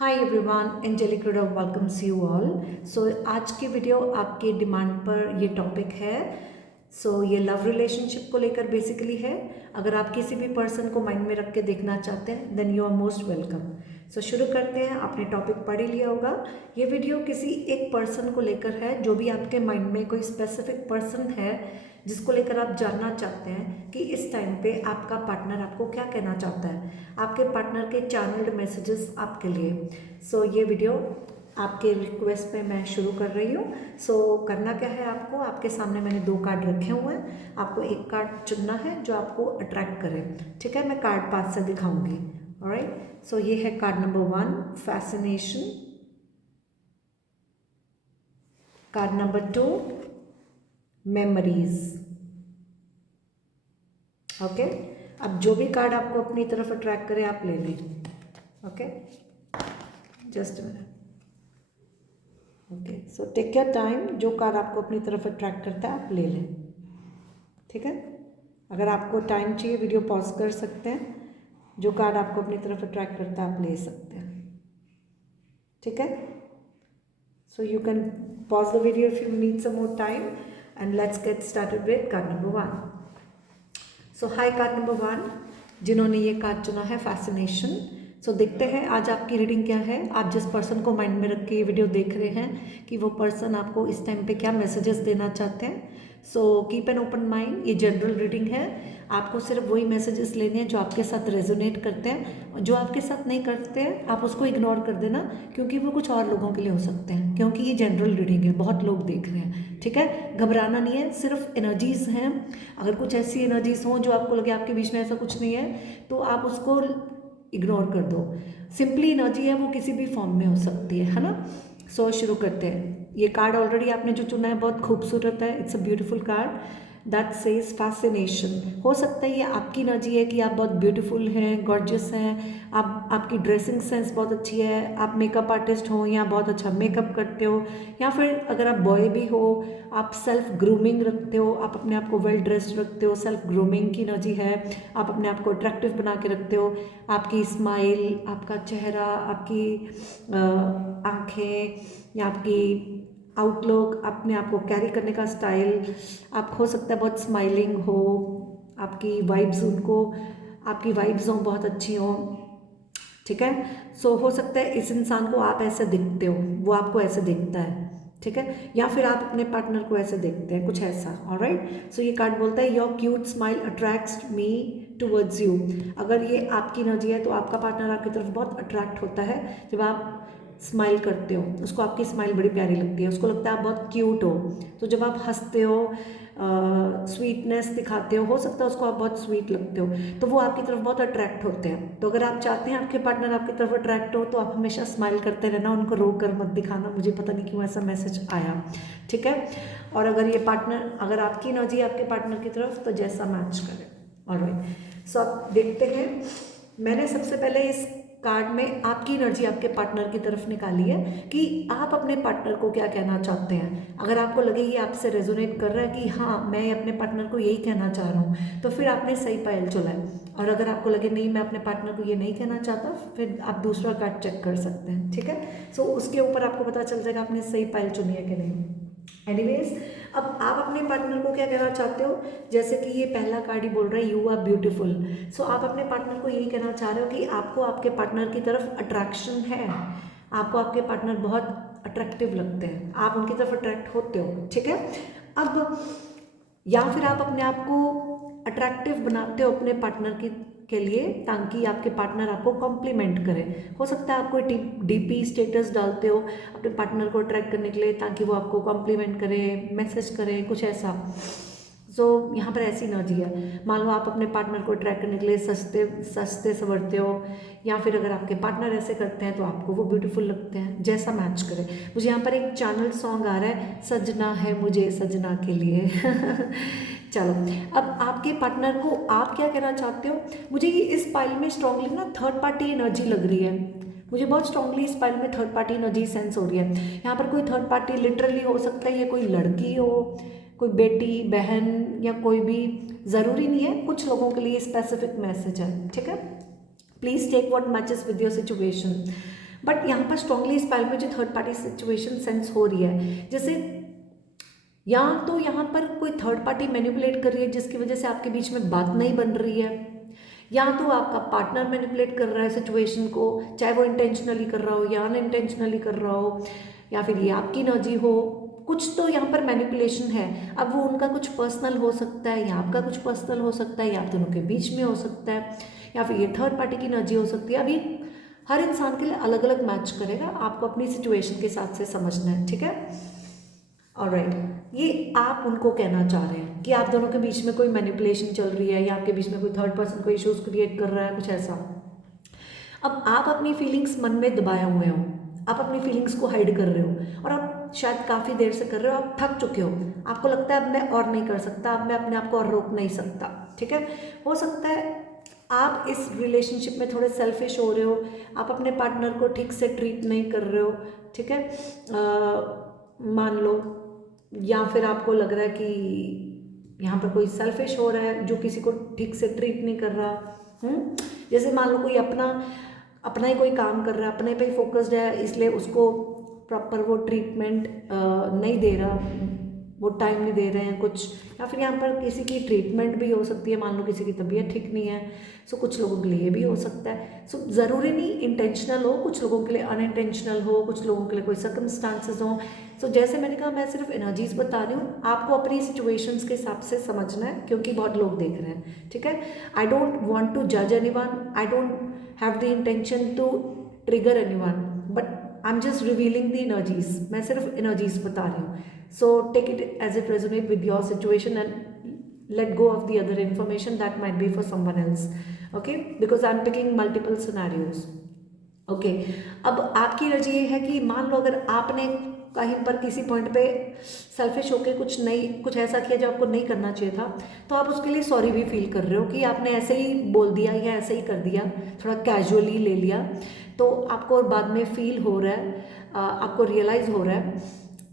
Hi everyone, Angelic Road welcomes you all. So आज की video आपके डिमांड पर ये टॉपिक है। ये लव रिलेशनशिप को लेकर बेसिकली है। अगर आप किसी भी पर्सन को माइंड में रख के देखना चाहते हैं then you are most welcome. शुरू करते हैं। आपने टॉपिक पढ़ ही लिया होगा। ये वीडियो किसी एक पर्सन को लेकर है, जो भी आपके माइंड में कोई स्पेसिफिक पर्सन है जिसको लेकर आप जानना चाहते हैं कि इस टाइम पे आपका पार्टनर आपको क्या कहना चाहता है, आपके पार्टनर के चैनल्ड मैसेजेस आपके लिए। ये वीडियो आपके रिक्वेस्ट पे मैं शुरू कर रही हूँ। करना क्या है, आपको आपके सामने मैंने 2 कार्ड रखे हुए हैं। आपको एक कार्ड चुनना है जो आपको अट्रैक्ट करे। ठीक है, मैं कार्ड 5 से दिखाऊंगी। ऑलराइट, ये है card number 1, fascination. Card number 2, memories. Okay, अब जो भी कार्ड आपको अपनी तरफ अट्रैक्ट करे आप ले लें। Okay, just minute. Okay, take your time. जो कार्ड आपको अपनी तरफ अट्रैक्ट करता है आप ले लें। ठीक है, अगर आपको टाइम चाहिए वीडियो पॉज कर सकते हैं। जो कार्ड आपको अपनी तरफ अट्रैक्ट करता है आप ले सकते हैं। ठीक है, you can pause the video if you need some more time and let's get started with card number 1. Hi card number 1, जिन्होंने ये कार्ड चुना है फैसिनेशन। देखते हैं आज आपकी रीडिंग क्या है। आप जिस पर्सन को माइंड में रख के ये वीडियो देख रहे हैं कि वो पर्सन आपको इस टाइम पे क्या मैसेजेस देना चाहते हैं। Keep an open mind. ये जनरल रीडिंग है। आपको सिर्फ वही मैसेजेस लेने हैं जो आपके साथ रेजोनेट करते हैं। जो आपके साथ नहीं करते हैं आप उसको इग्नोर कर देना, क्योंकि वो कुछ और लोगों के लिए हो सकते हैं, क्योंकि ये जनरल रीडिंग है, बहुत लोग देख रहे हैं। ठीक है, घबराना नहीं है, सिर्फ एनर्जीज हैं। अगर कुछ ऐसी एनर्जीज हों जो आपको लगे आपके बीच में ऐसा कुछ नहीं है तो आप उसको इग्नोर कर दो। सिंपली एनर्जी है, वो किसी भी फॉर्म में हो सकती है ना। शुरू करते हैं। ये कार्ड ऑलरेडी आपने जो चुना है बहुत खूबसूरत है। It's a beautiful card that says fascination. हो सकता है ये आपकी एनर्जी है कि आप बहुत ब्यूटीफुल हैं, गॉर्जियस हैं, आपकी ड्रेसिंग सेंस बहुत अच्छी है, आप मेकअप आर्टिस्ट हो या बहुत अच्छा मेकअप करते हो, या फिर अगर आप बॉय भी हो आप सेल्फ ग्रूमिंग रखते हो, आप अपने आप को वेल ड्रेस्ड रखते हो, सेल्फ ग्रूमिंग की एनर्जी है, आप अपने आप को अट्रैक्टिव बना के रखते हो। आपकी स्माइल, आपका चेहरा, आपकी आँखें या आपकी आउटलुक, अपने आप को कैरी करने का स्टाइल, आप हो सकता है बहुत स्माइलिंग हो, आपकी वाइब्स आपकी वाइब्स हो बहुत अच्छी हो। ठीक है, हो सकता है इस इंसान को आप ऐसे दिखते हो, वो आपको ऐसे दिखता है। ठीक है, या फिर आप अपने पार्टनर को ऐसे देखते हैं, कुछ ऐसा। ऑलराइट, ये कार्ड बोलता है your cute smile attracts me towards you. अगर ये आपकी एनर्जी है तो आपका पार्टनर आपकी तरफ बहुत अट्रैक्ट होता है जब आप स्माइल करते हो। उसको आपकी स्माइल बड़ी प्यारी लगती है, उसको लगता है आप बहुत क्यूट हो। तो जब आप हंसते हो, स्वीटनेस दिखाते हो सकता है उसको आप बहुत स्वीट लगते हो, तो वो आपकी तरफ बहुत अट्रैक्ट होते हैं। तो अगर आप चाहते हैं आपके पार्टनर आपकी तरफ अट्रैक्ट हो तो आप हमेशा स्माइल करते रहना, उनको रो कर मत दिखाना। मुझे पता नहीं क्यों ऐसा मैसेज आया। ठीक है, और अगर ये पार्टनर, अगर आपकी एनर्जी आपके पार्टनर की तरफ, तो जैसा मैच करे। ऑलराइट, आप देखते हैं। मैंने सबसे पहले इस कार्ड में आपकी एनर्जी आपके पार्टनर की तरफ निकाली है कि आप अपने पार्टनर को क्या कहना चाहते हैं। अगर आपको लगे ये आपसे रेजोनेट कर रहा है कि हाँ मैं अपने पार्टनर को यही कहना चाह रहा हूँ, तो फिर आपने सही पायल चुना है। और अगर आपको लगे नहीं मैं अपने पार्टनर को ये नहीं कहना चाहता, फिर आप दूसरा कार्ड चेक कर सकते हैं। ठीक है, उसके ऊपर आपको पता चल जाएगा आपने सही पायल चुनी है कि नहीं। एनीवेज, अब आप अपने पार्टनर को क्या कहना चाहते हो। जैसे कि ये पहला कार्ड ही बोल रहा है यू आर ब्यूटीफुल। आप अपने पार्टनर को यही कहना चाह रहे हो कि आपको आपके पार्टनर की तरफ अट्रैक्शन है, आपको आपके पार्टनर बहुत अट्रैक्टिव लगते हैं, आप उनकी तरफ अट्रैक्ट होते हो। ठीक है, अब या फिर आप अपने आप को अट्रैक्टिव बनाते हो अपने पार्टनर के लिए ताकि आपके पार्टनर आपको कॉम्प्लीमेंट करें। हो सकता है आप कोई डीपी स्टेटस डालते हो अपने पार्टनर को अट्रैक्ट करने के लिए ताकि वो आपको कॉम्प्लीमेंट करे, मैसेज करे, कुछ ऐसा। यहाँ पर ऐसी एनर्जी है। मान लो आप अपने पार्टनर को अट्रैक्ट करने के लिए सस्ते संवरते हो, या फिर अगर आपके पार्टनर ऐसे करते हैं तो आपको वो ब्यूटीफुल लगते हैं, जैसा मैच करे। मुझे यहाँ पर एक चैनल सॉन्ग आ रहा है, सजना है मुझे सजना के लिए। चलो, अब आपके पार्टनर को आप क्या कहना चाहते हो। मुझे ये इस पाइल में स्ट्रांगली ना थर्ड पार्टी एनर्जी लग रही है। मुझे बहुत स्ट्रांगली इस पाइल में थर्ड पार्टी एनर्जी सेंस हो रही है। यहाँ पर कोई थर्ड पार्टी लिटरली हो सकता है, ये कोई लड़की हो, कोई बेटी, बहन, या कोई भी, ज़रूरी नहीं है, कुछ लोगों के लिए स्पेसिफिक मैसेज है। ठीक है, please take what matches with your situation. But यहाँ पर स्ट्रांगली इस पाइल में जो थर्ड पार्टी सिचुएशन सेंस हो रही है, जैसे या तो यहाँ पर कोई थर्ड पार्टी मैनिपुलेट कर रही है जिसकी वजह से आपके बीच में बात नहीं बन रही है, या तो आपका पार्टनर मैनिपुलेट कर रहा है सिचुएशन को, चाहे वो इंटेंशनली कर रहा हो या अनइंटेंशनली कर रहा हो, या फिर ये आपकी एनर्जी हो, कुछ तो यहाँ पर मैनिपुलेशन है। अब वो उनका कुछ पर्सनल हो सकता है या आपका कुछ पर्सनल हो सकता है, या आप दोनों के बीच में हो सकता है, या फिर ये थर्ड पार्टी की एनर्जी हो सकती है। अभी हर इंसान के लिए अलग अलग मैच करेगा, आपको अपनी सिचुएशन के हिसाब से समझना है, ठीक है। ऑलराइट, ये आप उनको कहना चाह रहे हैं कि आप दोनों के बीच में कोई मैनिपुलेशन चल रही है या आपके बीच में कोई थर्ड पर्सन कोई इश्यूज क्रिएट कर रहा है, कुछ ऐसा। अब आप अपनी फीलिंग्स मन में दबाए हुए हो, आप अपनी फीलिंग्स को हाइड कर रहे हो और आप शायद काफ़ी देर से कर रहे हो, आप थक चुके हो, आपको लगता है अब मैं और नहीं कर सकता, अब मैं अपने आप को और रोक नहीं सकता, ठीक है। हो सकता है आप इस रिलेशनशिप में थोड़े सेल्फिश हो रहे हो, आप अपने पार्टनर को ठीक से ट्रीट नहीं कर रहे हो, ठीक है, मान लो, या फिर आपको लग रहा है कि यहाँ पर कोई सेल्फिश हो रहा है जो किसी को ठीक से ट्रीट नहीं कर रहा। जैसे मान लो कोई अपना ही कोई काम कर रहा है, अपने पे ही फोकस्ड है, इसलिए उसको प्रॉपर वो ट्रीटमेंट नहीं दे रहा, वो टाइम नहीं दे रहे हैं कुछ, या फिर यहाँ पर किसी की ट्रीटमेंट भी हो सकती है, मान लो किसी की तबीयत ठीक नहीं है, सो कुछ लोगों के लिए भी हो सकता है। सो ज़रूरी नहीं इंटेंशनल हो, कुछ लोगों के लिए अनइंटेंशनल हो, कुछ लोगों के लिए कोई सर्कमस्टांसेस हो। सो जैसे मैंने कहा, मैं सिर्फ एनर्जीज बता रही हूँ, आपको अपनी सिचुएशंस के हिसाब से समझना है क्योंकि बहुत लोग देख रहे हैं, ठीक है। आई डोंट वॉन्ट टू जज anyone, I don't have the intention to trigger anyone, but I am just revealing the energies, मैं सिर्फ एनर्जीज बता रही हूँ। So take it as it resonate with your situation and let go of the other information that might be for someone else, okay, because I'm picking multiple scenarios, okay। अब आपकी energy ये है कि मान लो अगर आपने कहीं पर किसी पॉइंट पे सेल्फिश होकर कुछ ऐसा किया जो आपको नहीं करना चाहिए था, तो आप उसके लिए सॉरी भी फील कर रहे हो कि आपने ऐसे ही बोल दिया या ऐसे ही कर दिया, थोड़ा कैजुअली ले लिया, तो आपको बाद में फील हो रहा है, आपको रियलाइज़ हो रहा है,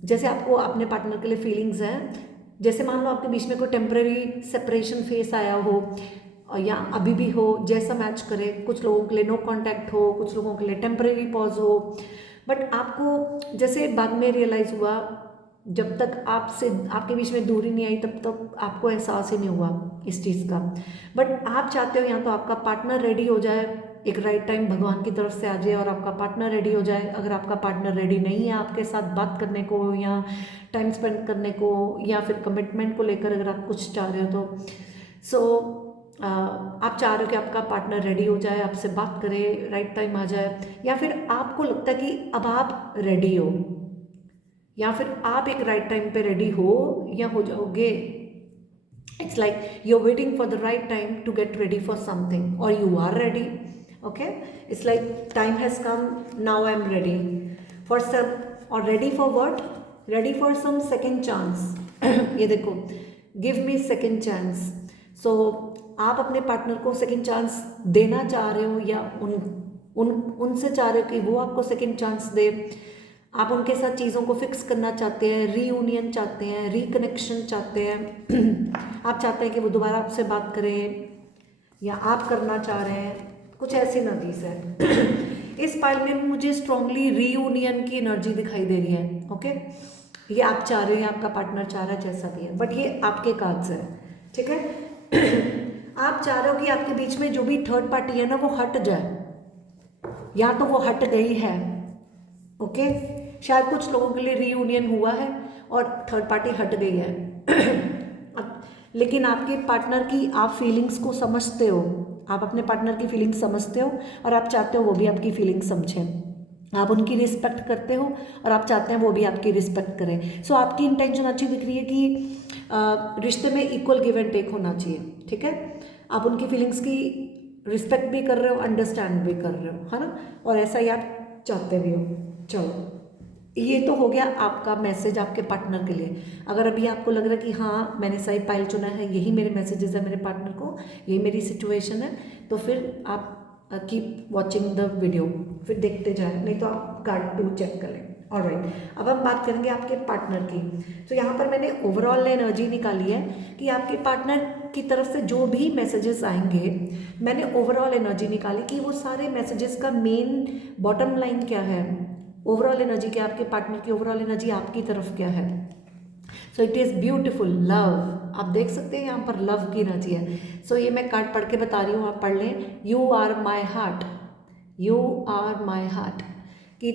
जैसे आपको अपने पार्टनर के लिए फीलिंग्स हैं, जैसे मान लो आपके बीच में कोई टेम्परेरी सेपरेशन फेस आया हो या अभी भी हो, जैसा मैच करे, कुछ लोगों के लिए नो कांटेक्ट हो, कुछ लोगों के लिए टेम्परेरी पॉज हो, बट आपको जैसे बाद में रियलाइज़ हुआ, जब तक आपके बीच में दूरी नहीं आई तब तक आपको एहसास ही नहीं हुआ इस चीज़ का। बट आप चाहते हो या तो आपका पार्टनर रेडी हो जाए, एक राइट टाइम भगवान की तरफ से आ जाए और आपका पार्टनर रेडी हो जाए। अगर आपका पार्टनर रेडी नहीं है आपके साथ बात करने को या टाइम स्पेंड करने को या फिर कमिटमेंट को लेकर अगर आप कुछ चाह रहे हो तो आप चाह रहे हो कि आपका पार्टनर रेडी हो जाए, आपसे बात करे, राइट टाइम आ जाए, या फिर आपको लगता है कि अब आप रेडी हो या फिर आप एक राइट टाइम पे रेडी हो या हो जाओगे। It's like you're waiting for the right time to get ready for something, or you are ready, okay? It's like time has come, now I'm ready for some, or ready for what? Ready for some second chance. ये देखो, give me second chance. So आप अपने partner को second chance देना चाह रहे हो या उनसे चाह रहे हो कि वो आपको सेकंड चांस दे, आप उनके साथ चीज़ों को फिक्स करना चाहते हैं, रीयूनियन चाहते हैं, रिकनेक्शन चाहते हैं, आप चाहते हैं कि वो दोबारा आपसे बात करें या आप करना चाह रहे हैं, कुछ ऐसी एनर्जीज है। इस पाइल में मुझे स्ट्रांगली रीयूनियन की एनर्जी दिखाई दे रही है, ओके। ये आप चाह रहे हैं, आपका पार्टनर चाह रहा है, जैसा भी है, बट ये आपके कार्ड्स है, ठीक है। आप चाह रहे हो कि आपके बीच में जो भी थर्ड पार्टी है ना वो हट जाए, या तो वो हट गई है, ओके। शायद कुछ लोगों के लिए रीयूनियन हुआ है और थर्ड पार्टी हट गई है। लेकिन आपके पार्टनर की आप फीलिंग्स को समझते हो, आप अपने पार्टनर की फीलिंग्स समझते हो और आप चाहते हो वो भी आपकी फीलिंग्स समझें, आप उनकी रिस्पेक्ट करते हो और आप चाहते हैं वो भी आपकी रिस्पेक्ट करें। सो आपकी इंटेंशन अच्छी दिख रही है कि रिश्ते में इक्वल गिव एंड टेक होना चाहिए, ठीक है। आप उनकी फीलिंग्स की रिस्पेक्ट भी कर रहे हो, अंडरस्टैंड भी कर रहे हो, है ना, और ऐसा ही आप चाहते भी हो। चलो, ये तो हो गया आपका मैसेज आपके पार्टनर के लिए। अगर अभी आपको लग रहा है कि हाँ मैंने सही पाइल चुना है, यही मेरे मैसेजेस है मेरे पार्टनर को, यही मेरी सिचुएशन है, तो फिर आप कीप वॉचिंग द वीडियो, फिर देखते जाएं, नहीं तो आप कार्ड 2 चेक करें। ऑलराइट, अब हम बात करेंगे आपके पार्टनर की। तो यहाँ पर मैंने ओवरऑल एनर्जी निकाली है कि आपके पार्टनर की तरफ से जो भी मैसेजेस आएंगे, मैंने ओवरऑल एनर्जी निकाली कि वो सारे मैसेजेस का मेन बॉटम लाइन क्या है, ओवरऑल एनर्जी क्या, आपके पार्टनर की ओवरऑल एनर्जी आपकी तरफ क्या है। So it is beautiful love, आप देख सकते हैं यहाँ पर लव की एनर्जी है। सो ये मैं कार्ड पढ़ के बता रही हूँ, आप पढ़ लें। You are my heart, you are my heart, कि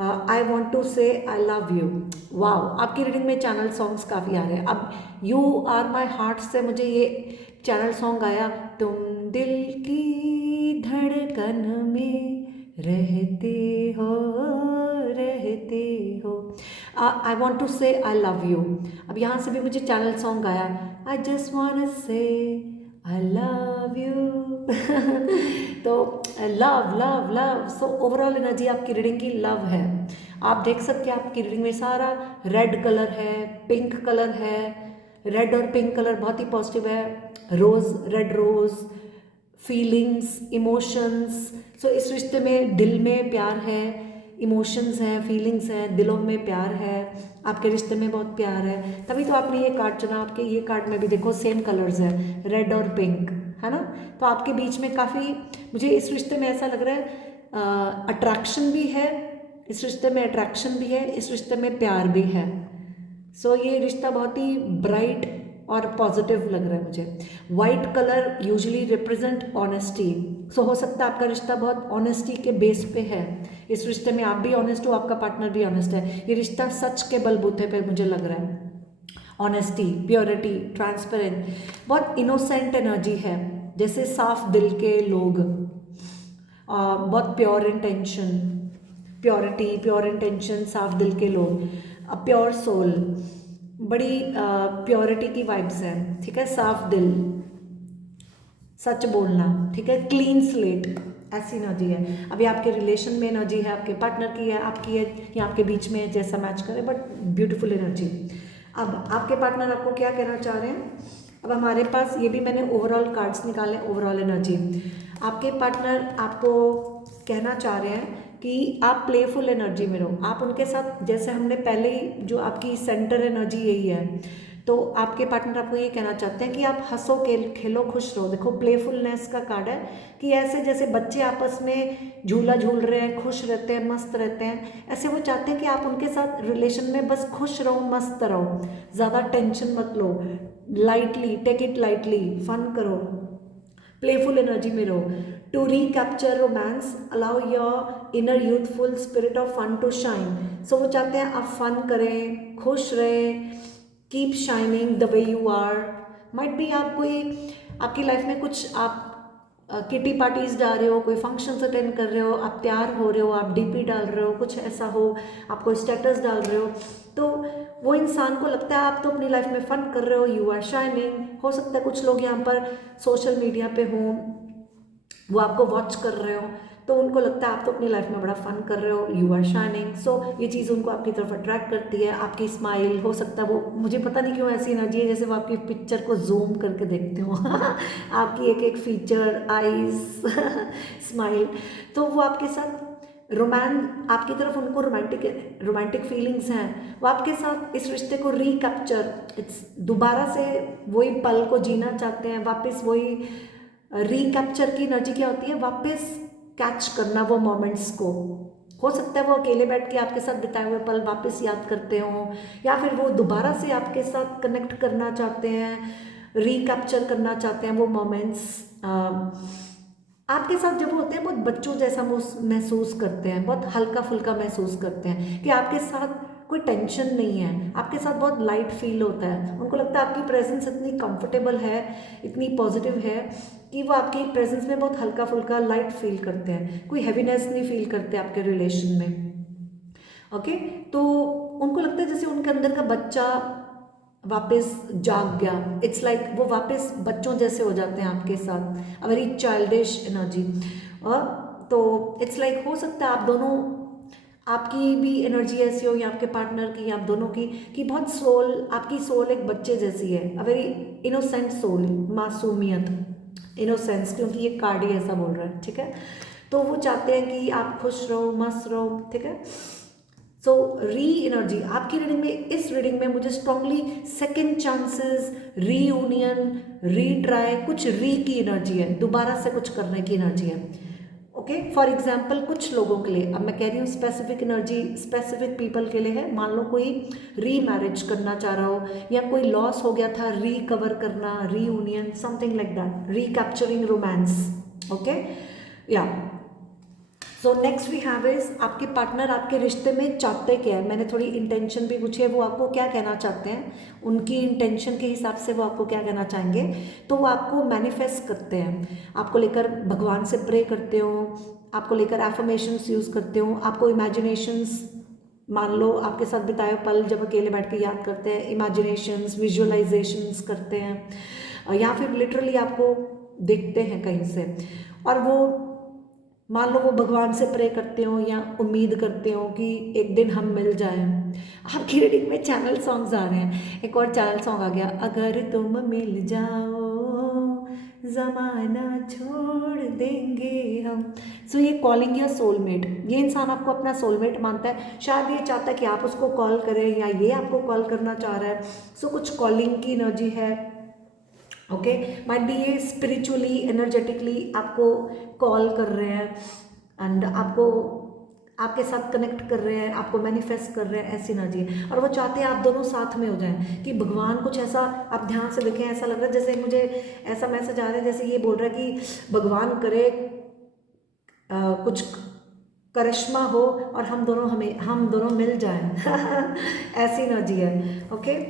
I want to say I love you. Wow, आपकी रीडिंग में चैनल सॉन्ग्स काफ़ी आ रहे हैं। अब यू आर माई हार्ट से मुझे ये चैनल सॉन्ग आया, तुम दिल की धड़कन में रहते हो, रहते हो। आई want to say I love you. अब यहाँ से भी मुझे चैनल सॉन्ग आया, आई जस्ट वॉन्ट से आई लव यू। तो love love love, so overall energy आपकी रीडिंग की लव है। आप देख सकते हैं आपकी रीडिंग में सारा रेड कलर है, पिंक कलर है, रेड और पिंक कलर बहुत ही पॉजिटिव है, रोज़, रेड रोज़, फीलिंग्स, इमोशंस। सो इस रिश्ते में दिल में प्यार है, इमोशंस हैं, फीलिंग्स हैं, दिलों में प्यार है, आपके रिश्ते में बहुत प्यार है, तभी तो आपने ये कार्ड चुना। आपके ये कार्ड में भी देखो सेम कलर्स है, रेड और पिंक, है ना। तो आपके बीच में काफ़ी, मुझे इस रिश्ते में ऐसा लग रहा है अट्रैक्शन भी है, इस रिश्ते में अट्रैक्शन भी है, इस रिश्ते में प्यार भी है। सो ये रिश्ता बहुत ही ब्राइट और पॉजिटिव लग रहा है मुझे। White colour usually represent honesty. So हो सकता है आपका रिश्ता बहुत ऑनेस्टी के बेस पे है। इस रिश्ते में आप भी ऑनेस्ट हो, आपका पार्टनर भी ऑनेस्ट है। ये रिश्ता सच के बलबूते पे मुझे लग रहा है। ऑनेस्टी, प्योरिटी, ट्रांसपेरेंट, बहुत इनोसेंट एनर्जी है, जैसे साफ दिल के लोग, बहुत pure intention, purity, pure intention, साफ दिल के लोग, प्योर सोल, बड़ी प्योरिटी की वाइब्स हैं, ठीक है, साफ दिल, सच बोलना, ठीक है, क्लीन स्लेट, ऐसी एनर्जी है। अभी आपके रिलेशन में एनर्जी है, आपके पार्टनर की है, आपकी है, या आपके बीच में है, जैसा मैच करे, बट ब्यूटीफुल एनर्जी। अब आपके पार्टनर आपको क्या कहना चाह रहे हैं, अब हमारे पास ये भी मैंने ओवरऑल कार्ड्स निकाले, ओवरऑल एनर्जी। आपके पार्टनर आपको कहना चाह रहे हैं कि आप प्लेफुल एनर्जी में रहो, आप उनके साथ, जैसे हमने पहले ही, जो आपकी सेंटर एनर्जी यही है, तो आपके पार्टनर आपको ये कहना चाहते हैं कि आप हंसो, खेलो, खुश रहो। देखो प्लेफुलनेस का कार्ड है कि ऐसे जैसे बच्चे आपस में झूला झूल रहे हैं, खुश रहते हैं, मस्त रहते हैं, ऐसे वो चाहते हैं कि आप उनके साथ रिलेशन में बस खुश रहो, मस्त रहो, ज़्यादा टेंशन मत लो, lightly, take it lightly, fun करो, प्लेफुल एनर्जी में रहो। To recapture romance, allow your inner youthful spirit of fun to shine. So वो चाहते हैं आप फन करें, खुश रहें, keep shining the way you are. Might भी आप कोई, आपकी लाइफ में कुछ आप किटी पार्टीज जा रहे हो, कोई फंक्शंस अटेंड कर रहे हो, आप तैयार हो रहे हो, आप डीपी डाल रहे हो, कुछ ऐसा हो, आप कोई स्टेटस डाल रहे हो, तो वो इंसान को लगता है आप तो अपनी लाइफ में फ़न कर रहे हो, यू आर शाइनिंग। हो सकता है कुछ लोग यहाँ पर सोशल मीडिया पे हों, वो आपको वॉच कर रहे हो, तो उनको लगता है आप तो अपनी लाइफ में बड़ा फन कर रहे हो, यू आर शाइनिंग। सो ये चीज़ उनको आपकी तरफ अट्रैक्ट करती है। आपकी स्माइल, हो सकता है वो, मुझे पता नहीं क्यों ऐसी एनर्जी है जैसे वो आपकी पिक्चर को जूम करके देखते हो आपकी एक एक फीचर, आईज, स्माइल, तो वो आपके साथ आपकी तरफ उनको रोमांटिक फीलिंग्स हैं, वो आपके साथ इस रिश्ते को रिकैप्चर, दोबारा से वही पल को जीना चाहते हैं, वापस वही रिकैप्चर की एनर्जी क्या होती है, वापस कैच करना वो मोमेंट्स को। हो सकता है वो अकेले बैठ के आपके साथ बिताए हुए पल वापस याद करते हों, या फिर वो दोबारा से आपके साथ कनेक्ट करना चाहते हैं, रिकैप्चर करना चाहते हैं वो मोमेंट्स। आपके साथ जब होते हैं बहुत बच्चों जैसा महसूस करते हैं, बहुत हल्का फुल्का महसूस करते हैं कि आपके साथ कोई टेंशन नहीं है, आपके साथ बहुत लाइट फील होता है। उनको लगता है आपकी प्रेजेंस इतनी कंफर्टेबल है, इतनी पॉजिटिव है कि वो आपकी प्रेजेंस में बहुत हल्का फुल्का लाइट फील करते हैं, कोई हैवीनेस नहीं फील करते आपके रिलेशन में। ओके, तो उनको लगता है जैसे उनके अंदर का बच्चा वापस जाग गया, इट्स लाइक वो वापस बच्चों जैसे हो जाते हैं आपके साथ, अ वेरी चाइल्डिश एनर्जी। और तो इट्स लाइक हो सकता है आप दोनों, आपकी भी एनर्जी ऐसी हो या आपके पार्टनर की, आप दोनों की, कि बहुत सोल, आपकी सोल एक बच्चे जैसी है, अ वेरी इनोसेंट सोल, मासूमियत, इनोसेंस, क्योंकि ये कार्ड ही ऐसा बोल रहा है, ठीक है। तो वो चाहते हैं कि आप खुश रहो, मस्त रहो, ठीक है। सो री एनर्जी आपकी रीडिंग में, इस रीडिंग में मुझे strongly second chances, reunion, retry, कुछ री की एनर्जी है, दोबारा से कुछ करने की एनर्जी है। ओके, फॉर एग्जाम्पल कुछ लोगों के लिए, अब मैं कह रही हूँ स्पेसिफिक एनर्जी स्पेसिफिक पीपल के लिए है। मान लो कोई री मैरिज करना चाह रहा हो, या कोई लॉस हो गया था, रिकवर करना, reunion, something like that, recapturing romance. Okay, या so next we have is आपके पार्टनर आपके रिश्ते में चाहते क्या है। मैंने थोड़ी इंटेंशन भी पूछी है, वो आपको क्या कहना चाहते हैं, उनकी इंटेंशन के हिसाब से वो आपको क्या कहना चाहेंगे। तो वो आपको मैनिफेस्ट करते हैं, आपको लेकर भगवान से प्रे करते हो, आपको लेकर एफर्मेशंस यूज़ करते हो, आपको इमेजिनेशंस, मान लो आपके साथ बिताए पल जब अकेले बैठ के याद करते हैं, इमेजिनेशंस, विजुअलाइजेशंस करते हैं, या फिर लिटरली आपको देखते हैं कहीं से, और वो मान लो वो भगवान से प्रे करते हो या उम्मीद करते हो कि एक दिन हम मिल जाएं। आपकी रीडिंग में चैनल सॉन्ग्स आ रहे हैं, एक और चैनल सॉन्ग आ गया, अगर तुम मिल जाओ जमाना छोड़ देंगे हम। सो ये कॉलिंग योर सोलमेट, ये इंसान आपको अपना सोलमेट मानता है, शायद ये चाहता है कि आप उसको कॉल करें या ये आपको कॉल करना चाह रहा है। सो कुछ कॉलिंग की एनर्जी है। ओके, माइट बी ये स्पिरिचुअली एनर्जेटिकली आपको कॉल कर रहे हैं एंड आपको आपके साथ कनेक्ट कर रहे हैं, आपको मैनिफेस्ट कर रहे हैं, ऐसी एनर्जी है। और वो चाहते हैं आप दोनों साथ में हो जाएं, कि भगवान कुछ ऐसा, आप ध्यान से देखें, ऐसा लग रहा है जैसे मुझे ऐसा मैसेज आ रहा है जैसे ये बोल रहा है कि भगवान करे कुछ करिश्मा हो और हम दोनों मिल जाएं ऐसी एनर्जी है। ओके,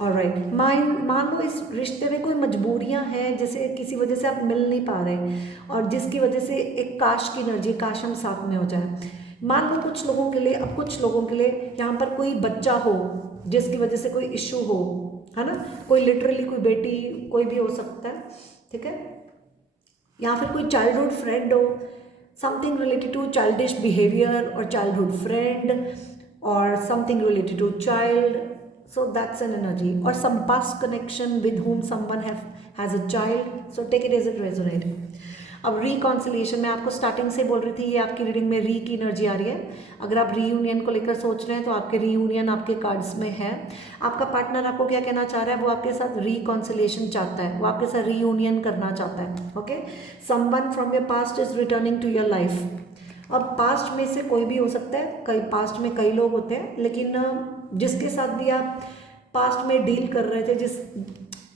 ऑलराइट, मान लो इस रिश्ते में कोई मजबूरियां हैं, जैसे किसी वजह से आप मिल नहीं पा रहे, और जिसकी वजह से एक काश की एनर्जी, काश हम साथ में हो जाए। मान लो कुछ लोगों के लिए, अब कुछ लोगों के लिए यहाँ पर कोई बच्चा हो जिसकी वजह से कोई इश्यू हो, है ना, कोई लिटरली कोई बेटी, कोई भी हो सकता है, ठीक है, या फिर कोई चाइल्डहुड फ्रेंड हो, something related to childish behaviour और चाइल्डहुड फ्रेंड, और something related to child. So that's an energy, or some past connection with whom someone has a child. So take it as it resonate. अब reconciliation में आपको starting से बोल रही थी, ये आपकी रीडिंग में री की एनर्जी आ रही है। अगर आप रीयूनियन को लेकर सोच रहे हैं तो आपके रीयूनियन आपके कार्ड्स में है। आपका पार्टनर आपको क्या कहना चाह रहा है, वो आपके साथ रिकॉन्सिलिएशन चाहता है, वो आपके साथ रीयूनियन करना चाहता है। Okay, someone from your past is returning to your life. अब पास्ट में से कोई भी हो सकता है, कई पास्ट में कई लोग होते हैं, लेकिन जिसके साथ भी आप पास्ट में डील कर रहे थे, जिस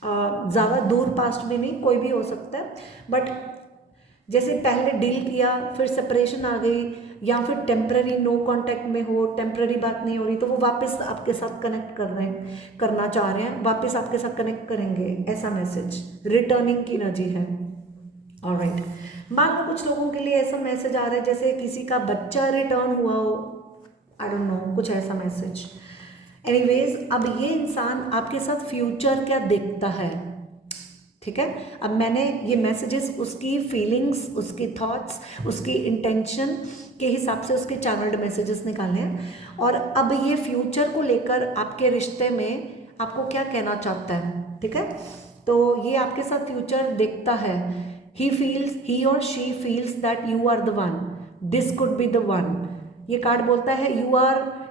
ज़्यादा दूर पास्ट में नहीं, कोई भी हो सकता है, बट जैसे पहले डील किया फिर सेपरेशन आ गई, या फिर टेम्पररी नो कांटेक्ट में हो, टेम्पररी बात नहीं हो रही, तो वो वापस आपके साथ कनेक्ट करना चाह रहे हैं, वापस आपके साथ कनेक्ट करेंगे, ऐसा मैसेज रिटर्निंग की एनर्जी है। ऑलराइट, मान लो कुछ लोगों के लिए ऐसा मैसेज आ रहा है जैसे किसी का बच्चा रिटर्न हुआ हो, आई डोंट नो, कुछ ऐसा मैसेज। एनीवेज, अब ये इंसान आपके साथ फ्यूचर क्या देखता है, ठीक है। अब मैंने ये मैसेजेस उसकी फीलिंग्स, उसकी थॉट्स, उसकी इंटेंशन के हिसाब से उसके चैनल्ड मैसेजेस निकाले हैं, और अब ये फ्यूचर को लेकर आपके रिश्ते में आपको क्या कहना चाहता है, ठीक है। तो ये आपके साथ फ्यूचर देखता है। he or she feels that you are the one, this could be the one। ये कार्ड बोलता है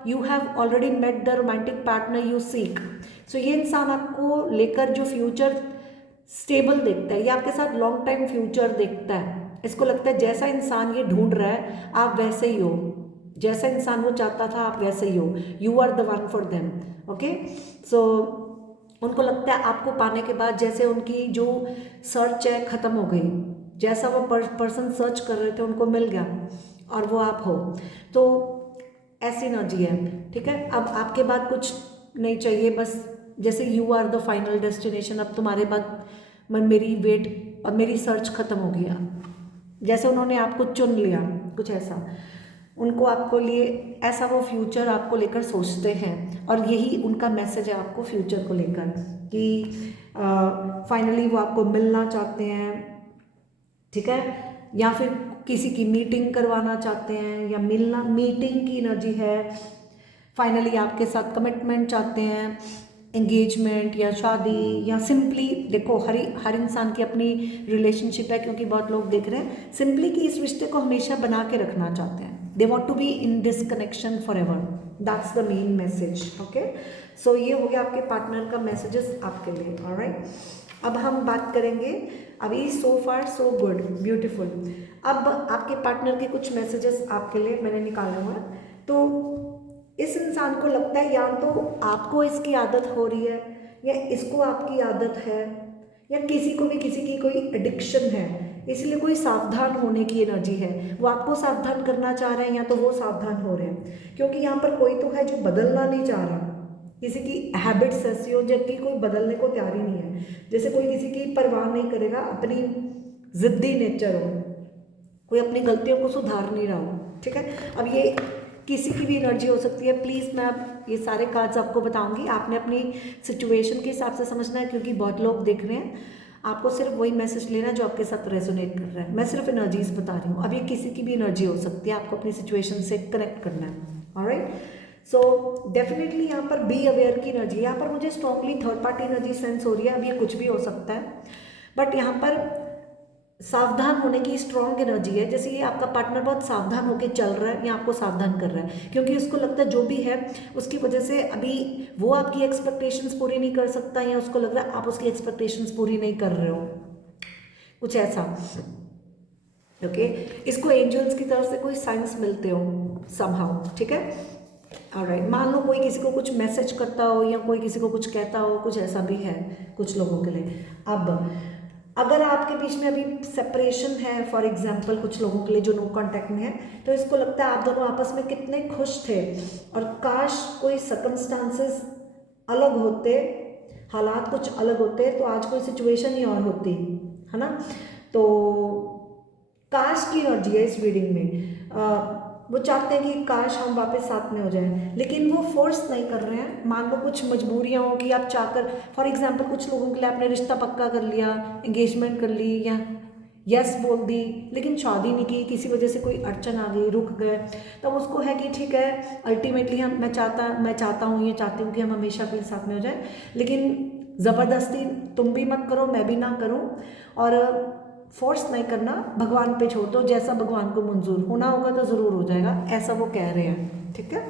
you have already met the romantic partner you seek। so ये इंसान आपको लेकर जो फ्यूचर स्टेबल देखता है, ये आपके साथ लॉन्ग टाइम फ्यूचर देखता है। इसको लगता है जैसा इंसान ये ढूंढ रहा है आप वैसे ही हो, जैसा इंसान वो चाहता था आप वैसे ही हो, you are the one for them। Okay, so उनको लगता है आपको पाने के बाद जैसे उनकी जो सर्च है ख़त्म हो गई, जैसा वो पर्सन सर्च कर रहे थे उनको मिल गया और वो आप हो, तो ऐसी एनर्जी है, ठीक है। अब आपके बाद कुछ नहीं चाहिए, बस जैसे you are the final destination, अब तुम्हारे बाद मेरी वेट और मेरी सर्च ख़त्म हो गया, जैसे उन्होंने आपको चुन लिया, कुछ ऐसा उनको आपको लिए, ऐसा वो फ्यूचर आपको लेकर सोचते हैं, और यही उनका मैसेज है आपको फ्यूचर को लेकर कि फाइनली वो आपको मिलना चाहते हैं, ठीक है, या फिर किसी की मीटिंग करवाना चाहते हैं, या मीटिंग की एनर्जी है, फाइनली आपके साथ कमिटमेंट चाहते हैं, एंगेजमेंट या शादी, या सिंपली देखो हर इंसान की अपनी रिलेशनशिप है, क्योंकि बहुत लोग देख रहे हैं सिंपली कि इस रिश्ते को हमेशा बना के रखना चाहते हैं, they want to be in this connection forever, that's the main message. Okay, so ये हो गया आपके पार्टनर का मैसेजेस आपके लिए। ऑलराइट, अब हम बात करेंगे, अभी सो फार सो गुड, ब्यूटीफुल। अब आपके पार्टनर के कुछ मैसेजेस आपके लिए मैंने निकाले हुए हैं। तो इस इंसान को लगता है या तो आपको इसकी आदत हो रही है, या इसको आपकी आदत है, या किसी को भी किसी की कोई एडिक्शन है, इसलिए कोई सावधान होने की एनर्जी है। वो आपको सावधान करना चाह रहे हैं या तो वो सावधान हो रहे हैं, क्योंकि यहाँ पर कोई तो है जो बदलना नहीं चाह रहा। किसी की हैबिट्स ऐसी हो जबकि कोई बदलने को तैयार ही नहीं है, जैसे कोई किसी की परवाह नहीं करेगा, अपनी जिद्दी नेचर हो, कोई अपनी गलतियों को सुधार नहीं रहा हो। ठीक है, अब ये किसी की भी एनर्जी हो सकती है। प्लीज़ मैं अब ये सारे कार्ड्स आपको बताऊंगी, आपने अपनी सिचुएशन के हिसाब से समझना है, क्योंकि बहुत लोग देख रहे हैं। आपको सिर्फ वही मैसेज लेना जो आपके साथ रेजोनेट कर रहा है। मैं सिर्फ एनर्जीज बता रही हूँ। अब ये किसी की भी एनर्जी हो सकती है, आपको अपनी सिचुएशन से कनेक्ट करना है। ऑलराइट, सो डेफिनेटली यहाँ पर बी अवेयर की एनर्जी, यहाँ पर मुझे strongly third party energy sense हो रही है। अब ये कुछ भी हो सकता है, बट यहाँ पर सावधान होने की स्ट्रॉन्ग एनर्जी है। जैसे ये आपका पार्टनर बहुत सावधान होकर चल रहा है या आपको सावधान कर रहा है, क्योंकि उसको लगता है जो भी है उसकी वजह से अभी वो आपकी एक्सपेक्टेशंस पूरी नहीं कर सकता, या उसको लग रहा है आप उसकी एक्सपेक्टेशंस पूरी नहीं कर रहे हो, कुछ ऐसा। ओके, इसको एंजल्स की तरफ से कोई साइंस मिलते हो समहाउ। ठीक है, ऑलराइट, मान लो कोई किसी को कुछ मैसेज करता हो या कोई किसी को कुछ कहता हो, कुछ ऐसा भी है कुछ लोगों के लिए। अब अगर आपके बीच में अभी सेपरेशन है, फॉर एग्जाम्पल कुछ लोगों के लिए जो नो कांटेक्ट में है, तो इसको लगता है आप दोनों आपस में कितने खुश थे, और काश कोई सर्कमस्टांसेस अलग होते, हालात कुछ अलग होते, तो आज कोई सिचुएशन ही और होती, है ना। तो काश की एनर्जी है इस रीडिंग में। वो चाहते हैं कि काश हम वापस साथ में हो जाएं, लेकिन वो फोर्स नहीं कर रहे हैं। मान लो कुछ मजबूरियां हो कि आप चाहकर, फॉर एग्जांपल कुछ लोगों के लिए आपने रिश्ता पक्का कर लिया, एंगेजमेंट कर ली या यस बोल दी, लेकिन शादी नहीं की, किसी वजह से कोई अड़चन आ गई, रुक गए, तब उसको है कि ठीक है अल्टीमेटली मैं चाहता हूँ, ये चाहती हूँ कि हम हमेशा के लिए साथ में हो जाए, लेकिन ज़बरदस्ती तुम भी मत करो, मैं भी ना करूँ, और फोर्स नहीं करना, भगवान पे छोड़ दो, जैसा भगवान को मंजूर होना होगा तो ज़रूर हो जाएगा, ऐसा वो कह रहे हैं। ठीक है,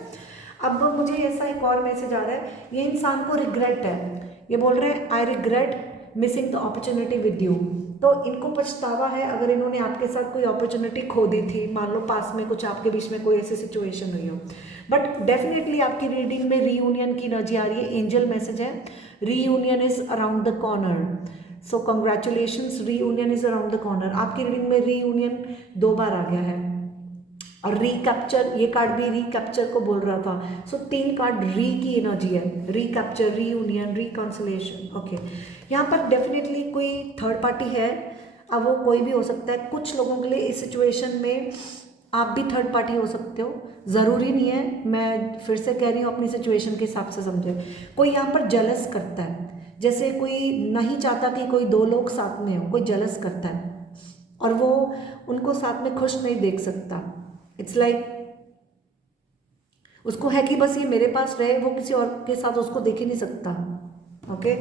अब मुझे ऐसा एक और मैसेज आ रहा है, ये इंसान को रिग्रेट है। ये बोल रहे हैं I regret missing the opportunity with you. तो इनको पछतावा है अगर इन्होंने आपके साथ कोई अपॉर्चुनिटी खो दी थी, मान लो पास में कुछ आपके बीच में कोई ऐसी सिचुएशन हुई हो। बट डेफिनेटली आपकी रीडिंग में रीयूनियन की एनर्जी आ रही है, एंजल मैसेज है, reunion is around the corner, so congratulations, reunion is around the corner. आपकी रीडिंग में रीयूनियन 2 बार आ गया है, और रिकैप्चर, ये कार्ड भी रिकैप्चर को बोल रहा था। सो 3 कार्ड री की एनर्जी है, रिकैप्चर, रीयूनियन, रिकॉन्सिलेशन। ओके, यहाँ पर डेफिनेटली कोई थर्ड पार्टी है, अब वो कोई भी हो सकता है। कुछ लोगों के लिए इस सिचुएशन में आप भी थर्ड पार्टी हो सकते हो, ज़रूरी नहीं है, मैं फिर से कह रही हूँ अपनी सिचुएशन के हिसाब से समझे। कोई यहाँ पर जेलस करता है, जैसे कोई नहीं चाहता कि कोई 2 लोग साथ में हो, कोई जेलस करता है और वो उनको साथ में खुश नहीं देख सकता। इट्स लाइक उसको है कि बस ये मेरे पास रहे, वो किसी और के साथ उसको देख ही नहीं सकता। ओके,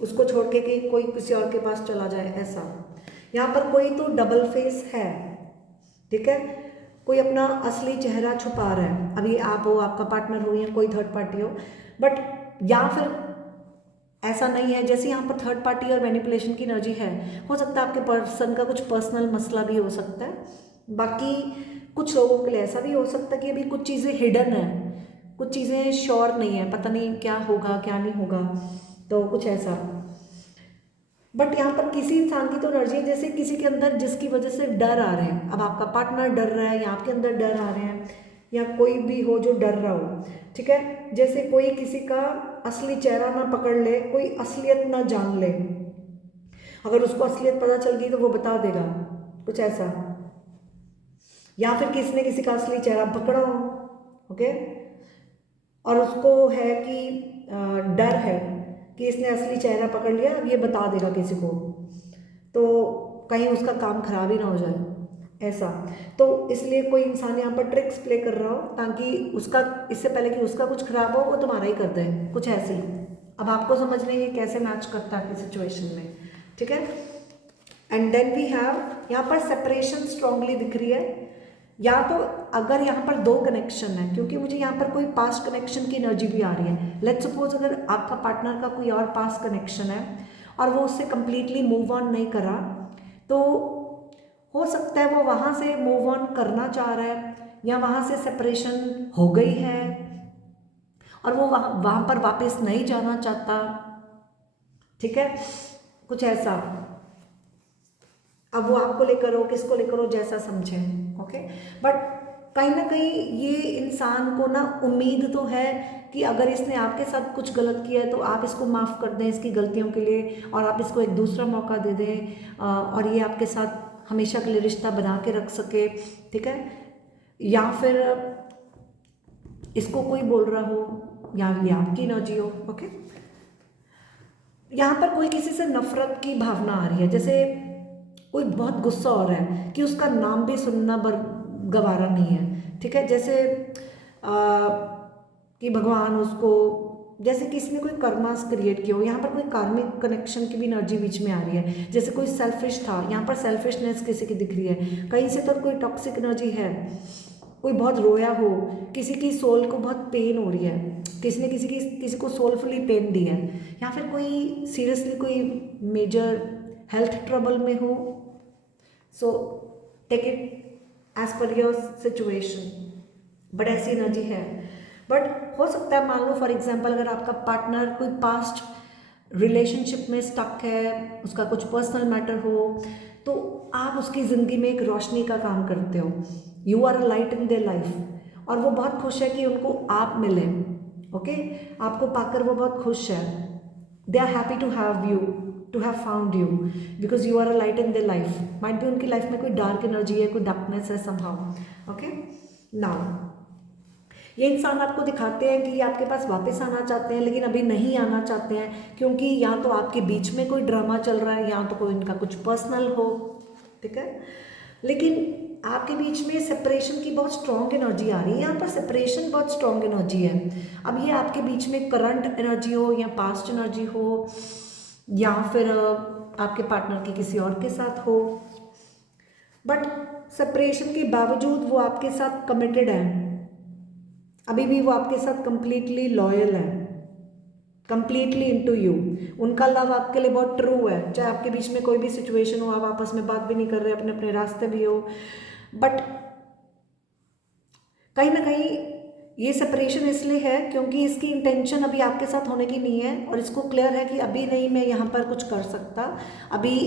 उसको छोड़ के कि कोई किसी और के पास चला जाए, ऐसा। यहाँ पर कोई तो डबल फेस है, ठीक है, कोई अपना असली चेहरा छुपा रहा है। अभी आप हो, आपका पार्टनर हो, या कोई थर्ड पार्टी हो, बट या फिर ऐसा नहीं है, जैसे यहाँ पर थर्ड पार्टी और मैनिपुलेशन की एनर्जी है, हो सकता है आपके पर्सन का कुछ पर्सनल मसला भी हो सकता है। बाकी कुछ लोगों के लिए ऐसा भी हो सकता है कि अभी कुछ चीज़ें हिडन है, कुछ चीज़ें श्योर नहीं है, पता नहीं क्या होगा क्या नहीं होगा, तो कुछ ऐसा। बट यहाँ पर किसी इंसान की तो एनर्जी है जैसे किसी के अंदर जिसकी वजह से डर आ रहे हैं। अब आपका पार्टनर डर रहा है या आपके अंदर डर आ रहे हैं, या कोई भी हो जो डर रहा हो, ठीक है। जैसे कोई किसी का असली चेहरा ना पकड़ ले, कोई असलियत ना जान ले, अगर उसको असलियत पता चल गई तो वो बता देगा, कुछ ऐसा। या फिर किसी ने किसी का असली चेहरा पकड़ा हो, ओके, और उसको है कि डर है कि इसने असली चेहरा पकड़ लिया, अब ये बता देगा किसी को, तो कहीं उसका काम खराब ही ना हो जाए, ऐसा। तो इसलिए कोई इंसान यहाँ पर ट्रिक्स प्ले कर रहा हो ताकि उसका, इससे पहले कि उसका कुछ खराब हो, वो तुम्हारा ही कर दे, कुछ ऐसे ही। अब आपको समझ लेंगे कैसे मैच करता है आपकी सिचुएशन में, ठीक है। एंड देन वी हैव यहाँ पर सेपरेशन स्ट्रांगली दिख रही है, या तो अगर यहाँ पर दो कनेक्शन है, क्योंकि मुझे यहाँ पर कोई पास्ट कनेक्शन की एनर्जी भी आ रही है। लेट्स सपोज अगर आपका पार्टनर का कोई और पास्ट कनेक्शन है और वो उससे कंप्लीटली मूव ऑन नहीं करा, तो हो सकता है वो वहाँ से मूव ऑन करना चाह रहा है, या वहाँ से सेपरेशन हो गई है और वो वहाँ पर वापस नहीं जाना चाहता। ठीक है, कुछ ऐसा। अब वो आपको लेकर हो, किसको लेकर हो, जैसा समझें। ओके, बट कहीं ना कहीं ये इंसान को ना उम्मीद तो है कि अगर इसने आपके साथ कुछ गलत किया है तो आप इसको माफ़ कर दें इसकी गलतियों के लिए, और आप इसको एक दूसरा मौका दे दें और ये आपके साथ हमेशा के लिए रिश्ता बना के रख सके। ठीक है, या फिर इसको कोई बोल रहा हो, या ये आपकी एनर्जी हो। ओके, यहाँ पर कोई किसी से नफरत की भावना आ रही है, जैसे कोई बहुत गुस्सा हो रहा है कि उसका नाम भी सुनना गवारा नहीं है। ठीक है, जैसे कि भगवान उसको, जैसे कि इसने कोई कर्मास क्रिएट किया हो। यहाँ पर कोई कार्मिक कनेक्शन की भी एनर्जी बीच में आ रही है, जैसे कोई सेल्फिश था, यहाँ पर सेल्फिशनेस किसी की दिख रही है। कहीं से तो कोई टॉक्सिक एनर्जी है, कोई बहुत रोया हो, किसी की सोल को बहुत पेन हो रही है, किसी ने किसी को सोलफुली पेन दिया है, या फिर कोई सीरियसली कोई मेजर हेल्थ ट्रबल में हो। So take it as per your situation, but ऐसी एनर्जी है। बट हो सकता है, मान लो फॉर एग्जाम्पल, अगर आपका पार्टनर कोई पास्ट रिलेशनशिप में स्टक है, उसका कुछ पर्सनल मैटर हो, तो आप उसकी ज़िंदगी में एक रोशनी का काम करते हो। You are a light in their life, और वो बहुत खुश है कि उनको आप मिले। ओके, आपको पाकर वो बहुत खुश है। They are happy to have you, to have found you, because you are a light in their life. Might भी उनकी लाइफ में कोई डार्क एनर्जी है, कोई डार्कनेस है समहाउ। ओके, नाउ ये इंसान आपको दिखाते हैं कि ये आपके पास वापस आना चाहते हैं, लेकिन अभी नहीं आना चाहते हैं, क्योंकि या तो आपके बीच में कोई ड्रामा चल रहा है, या तो कोई इनका कुछ पर्सनल हो। ठीक है, लेकिन आपके बीच में सेपरेशन की बहुत स्ट्रॉन्ग एनर्जी आ रही है। यहाँ पर सेपरेशन बहुत स्ट्रॉन्ग एनर्जी है। अब ये आपके बीच में करंट एनर्जी हो, या पास्ट एनर्जी हो, या फिर आपके पार्टनर की किसी और के साथ हो, बट सेपरेशन के बावजूद वो आपके साथ कमिटेड है। अभी भी वो आपके साथ कंप्लीटली लॉयल है, कंप्लीटली इनटू यू। उनका लव आपके लिए बहुत ट्रू है, चाहे आपके बीच में कोई भी सिचुएशन हो, आप आपस में बात भी नहीं कर रहे, अपने अपने रास्ते भी हो, बट कहीं ना कहीं ये सेपरेशन इसलिए है क्योंकि इसकी इंटेंशन अभी आपके साथ होने की नहीं है, और इसको क्लियर है कि अभी नहीं, मैं यहाँ पर कुछ कर सकता, अभी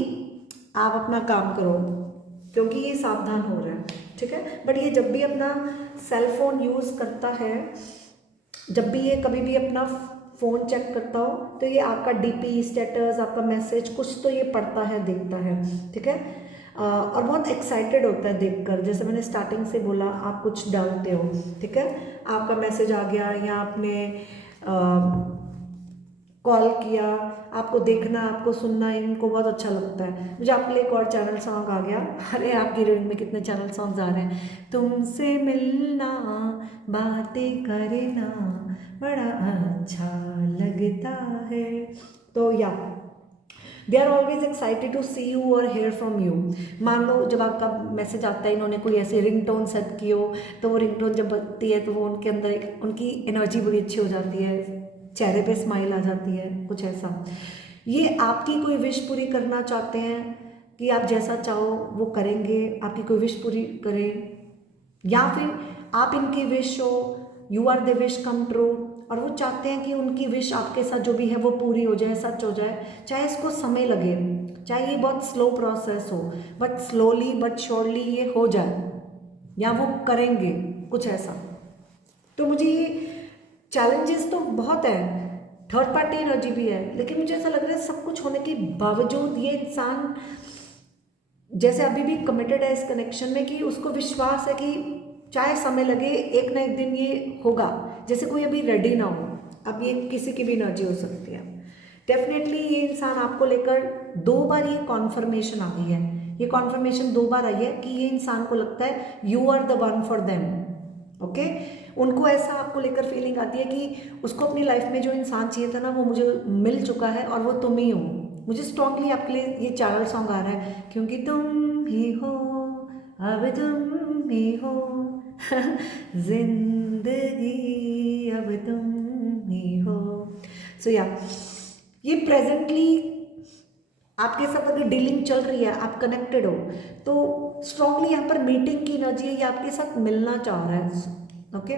आप अपना काम करो, क्योंकि ये सावधान हो रहा है। ठीक है, बट ये जब भी अपना सेल फोन यूज़ करता है, जब भी ये कभी भी अपना फ़ोन चेक करता हो, तो ये आपका डीपी स्टेटस, आपका मैसेज कुछ तो ये पढ़ता है, देखता है। ठीक है, और बहुत एक्साइटेड होता है देखकर, जैसे मैंने स्टार्टिंग से बोला, आप कुछ डालते हो, ठीक है, आपका मैसेज आ गया, या आपने कॉल किया, आपको देखना, आपको सुनना इनको बहुत अच्छा लगता है। मुझे आपके लिए एक और चैनल सॉन्ग आ गया। अरे आपकी रीडिंग में कितने चैनल सॉन्ग्स आ रहे हैं। तुमसे मिलना, बातें करना बड़ा अच्छा लगता है। तो या they are always excited to see you और हेयर फ्रॉम यू। मान लो जब आपका मैसेज आता है, इन्होंने कोई ऐसे रिंगटोन सेट की हो, तो वो रिंगटोन जब बजती है तो वो उनके अंदर उनकी एनर्जी बड़ी अच्छी हो जाती है, चेहरे पे स्माइल आ जाती है, कुछ ऐसा। ये आपकी कोई विश पूरी करना चाहते हैं कि आप जैसा चाहो वो करेंगे, आपकी कोई विश पूरी करें, या फिर आप इनकी विश हो, you are the wish come true, और वो चाहते हैं कि उनकी विश आपके साथ जो भी है वो पूरी हो जाए, सच हो जाए, चाहे इसको समय लगे, चाहे ये बहुत स्लो प्रोसेस हो, बट स्लोली बट श्योरली ये हो जाए, या वो करेंगे, कुछ ऐसा। तो मुझे ये चैलेंजेस तो बहुत है, थर्ड पार्टी एनर्जी भी है, लेकिन मुझे ऐसा लग रहा है सब कुछ होने के बावजूद ये इंसान जैसे अभी भी कमिटेड है इस कनेक्शन में, कि उसको विश्वास है कि चाहे समय लगे, एक ना एक दिन ये होगा, जैसे कोई अभी रेडी ना हो। अब ये किसी की भी एनर्जी हो सकती है। डेफिनेटली ये इंसान आपको लेकर 2 बार ये कॉन्फर्मेशन आ गई है, ये कॉन्फर्मेशन 2 बार आई है कि ये इंसान को लगता है you are the one for them. Okay, उनको ऐसा आपको लेकर फीलिंग आती है कि उसको अपनी लाइफ में जो इंसान चाहिए था ना, वो मुझे मिल चुका है, और वो तुम ही हो। मुझे स्ट्रांगली आपके लिए ये चैनल सॉन्ग आ रहा है, क्योंकि तुम ही हो, अब तुम ही हो जिंदगी अब तुम ही हो। सो या ये प्रेजेंटली आपके साथ अगर डीलिंग चल रही है, आप कनेक्टेड हो, तो स्ट्रांगली यहाँ पर मीटिंग की एनर्जी है, ये आपके साथ मिलना चाह रहा है, ओके,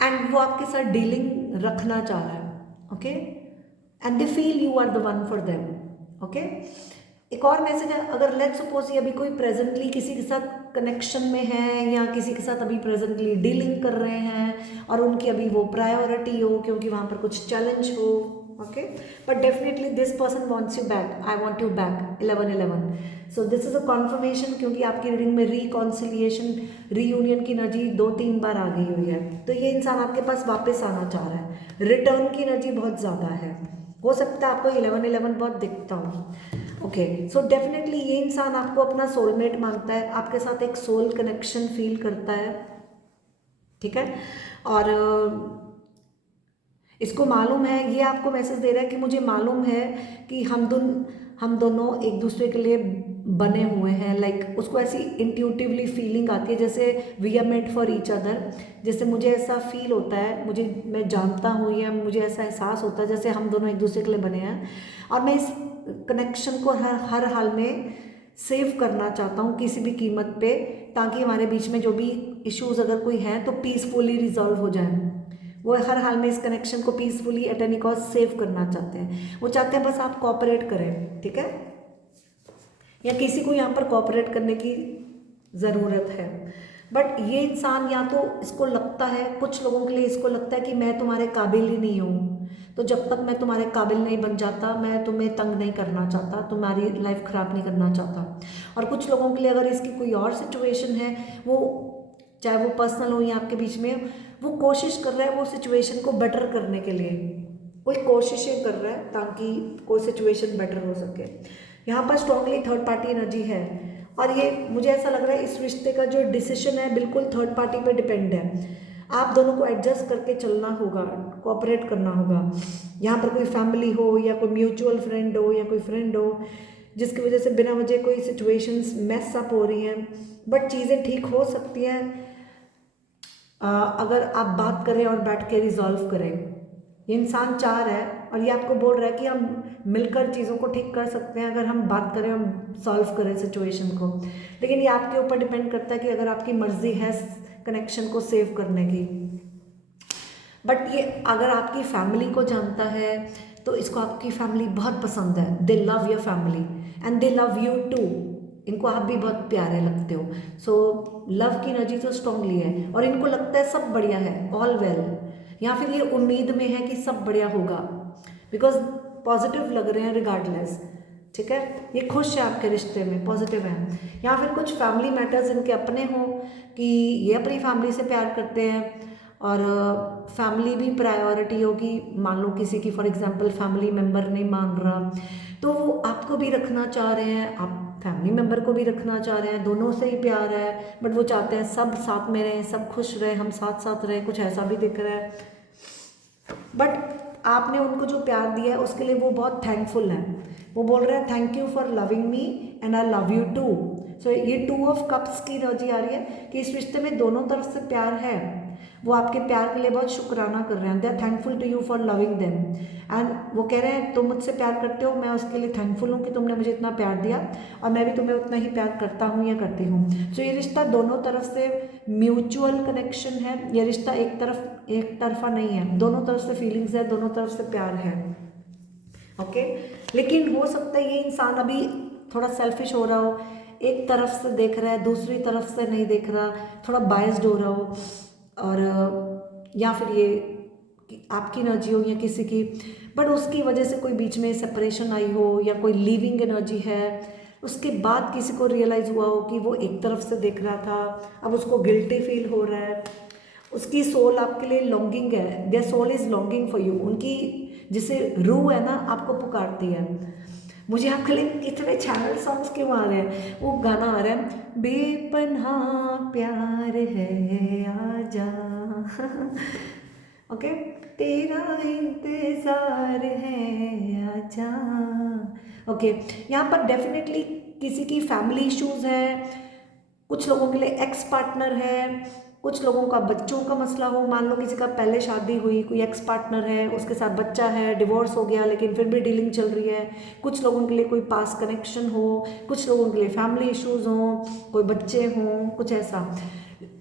एंड वो आपके साथ डीलिंग रखना चाह रहा है, okay, and they feel you are the one for them, okay. एक और मैसेज है, अगर लेट सपोज ये अभी कोई प्रेजेंटली किसी के साथ कनेक्शन में है या किसी के साथ अभी प्रेजेंटली डीलिंग कर रहे हैं और उनकी अभी वो प्रायोरिटी हो क्योंकि वहाँ पर कुछ चैलेंज हो, okay, but definitely this person wants you back, I want you back 11-11। So this is a confirmation, क्योंकि आपकी रीडिंग में रिकॉन्सिलिएशन, रीयूनियन की एनर्जी 2-3 बार आ गई हुई है, तो ये इंसान आपके पास वापस आना चाह रहा है, रिटर्न की एनर्जी बहुत ज़्यादा है, हो सकता है आपको 11-11 बहुत दिखता हो, ओके। सो डेफिनेटली ये इंसान आपको अपना सोलमेट मानता है, आपके साथ एक सोल कनेक्शन फील करता है, ठीक है, और इसको मालूम है, ये आपको मैसेज दे रहा है कि मुझे मालूम है कि हम दोनों एक दूसरे के लिए बने हुए हैं, लाइक उसको ऐसी इंट्यूटिवली फीलिंग आती है जैसे we are made for each other, जैसे मुझे ऐसा फील होता है, मैं जानता हूँ या मुझे ऐसा एहसास होता है जैसे हम दोनों एक दूसरे के लिए बने हैं, और मैं इस कनेक्शन को हर हाल में सेव करना चाहता हूँ किसी भी कीमत पे, ताकि हमारे बीच में जो भी इश्यूज अगर कोई हैं तो पीसफुली रिजॉल्व हो जाए। वो हर हाल में इस कनेक्शन को peacefully at any cost save करना चाहते हैं, वो चाहते हैं बस आप कोऑपरेट करें, ठीक है, या किसी को यहाँ पर कोऑपरेट करने की ज़रूरत है। बट ये इंसान या तो इसको लगता है, कुछ लोगों के लिए इसको लगता है कि मैं तुम्हारे काबिल ही नहीं हूँ, तो जब तक मैं तुम्हारे काबिल नहीं बन जाता मैं तुम्हें तंग नहीं करना चाहता, तुम्हारी लाइफ ख़राब नहीं करना चाहता। और कुछ लोगों के लिए अगर इसकी कोई और सिचुएशन है, वो चाहे वो पर्सनल हो या आपके बीच में, वो कोशिश कर रहा है वो सिचुएशन को बेटर करने के लिए, कोई कोशिशें कर रहा है ताकि कोई सिचुएशन बेटर हो सके। यहाँ पर स्ट्रांगली थर्ड पार्टी एनर्जी है, और ये मुझे ऐसा लग रहा है इस रिश्ते का जो डिसीजन है बिल्कुल थर्ड पार्टी पे डिपेंड है, आप दोनों को एडजस्ट करके चलना होगा, कोऑपरेट करना होगा। यहाँ पर कोई फैमिली हो या कोई म्यूचुअल फ्रेंड हो या कोई फ्रेंड हो जिसकी वजह से बिना वजह कोई सिचुएशंस मैस अप हो रही हैं, बट चीज़ें ठीक हो सकती हैं अगर आप बात करें और बैठ के रिजॉल्व करें। ये इंसान चाह रहा है और ये आपको बोल रहा है कि हम मिलकर चीज़ों को ठीक कर सकते हैं अगर हम बात करें, हम सॉल्व करें सिचुएशन को, लेकिन ये आपके ऊपर डिपेंड करता है कि अगर आपकी मर्जी है कनेक्शन को सेव करने की। बट ये अगर आपकी फैमिली को जानता है तो इसको आपकी फैमिली बहुत पसंद है, they love your family and they love you too, इनको आप भी बहुत प्यारे लगते हो। सो लव की एनर्जी तो स्ट्रांगली है और इनको लगता है सब बढ़िया है, ऑल वेल, या फिर ये उम्मीद में है कि सब बढ़िया होगा, बिकॉज पॉजिटिव लग रहे हैं रिगार्डलेस, ठीक है, ये खुश है आपके रिश्ते में, पॉजिटिव है। या फिर कुछ फैमिली मैटर्स इनके अपने हों कि ये अपनी फैमिली से प्यार करते हैं और फैमिली भी प्रायोरिटी होगी, मान लो किसी की फॉर एग्जांपल फैमिली मेम्बर नहीं मान रहा तो वो आपको भी रखना चाह रहे हैं, आप फैमिली मेम्बर को भी रखना चाह रहे हैं, दोनों से ही प्यार है, बट वो चाहते हैं सब साथ में रहें, सब खुश रहें, हम साथ साथ रहें, कुछ ऐसा भी दिख रहा है। बट आपने उनको जो प्यार दिया है उसके लिए वो बहुत थैंकफुल हैं, वो बोल रहे हैं thank you for loving me and I love you too. So ये 2 ऑफ कप्स की एनर्जी आ रही है कि इस रिश्ते में दोनों तरफ से प्यार है, वो आपके प्यार के लिए बहुत शुक्राना कर रहे हैं, they are thankful to you for loving them, and वो कह रहे हैं तुम मुझसे प्यार करते हो, मैं उसके लिए थैंकफुल हूँ कि तुमने मुझे इतना प्यार दिया और मैं भी तुम्हें उतना ही प्यार करता हूँ या करती हूँ। सो ये रिश्ता दोनों तरफ से म्यूचुअल कनेक्शन है, ये रिश्ता एक तरफा नहीं है, दोनों तरफ से फीलिंग्स है, दोनों तरफ से प्यार है, ओके। लेकिन हो सकता है ये इंसान अभी थोड़ा सेल्फिश हो रहा हो, एक तरफ से देख रहा है दूसरी तरफ से नहीं देख रहा, थोड़ा बायस्ड हो रहा हो, और या फिर ये आपकी एनर्जी हो या किसी की, बट उसकी वजह से कोई बीच में सेपरेशन आई हो या कोई लिविंग एनर्जी है, उसके बाद किसी को रियलाइज़ हुआ हो कि वो एक तरफ से देख रहा था, अब उसको गिल्टी फील हो रहा है, उसकी सोल आपके लिए लॉन्गिंग है, their soul is longing for you, उनकी जिसे रूह है ना आपको पुकारती है। मुझे आपके लिए इतने चैनल सॉन्ग्स क्यों आ रहे हैं, वो गाना आ रहा है बेपन्हा प्यार है आजा ओके, तेरा इंतजार है आजा, ओके। यहाँ पर डेफिनेटली किसी की फैमिली इश्यूज है, कुछ लोगों के लिए एक्स पार्टनर है, कुछ लोगों का बच्चों का मसला हो, मान लो किसी का पहले शादी हुई, कोई एक्स पार्टनर है, उसके साथ बच्चा है, डिवोर्स हो गया लेकिन फिर भी डीलिंग चल रही है। कुछ लोगों के लिए कोई पास कनेक्शन हो, कुछ लोगों के लिए फैमिली इश्यूज हों, कोई बच्चे हों, कुछ ऐसा।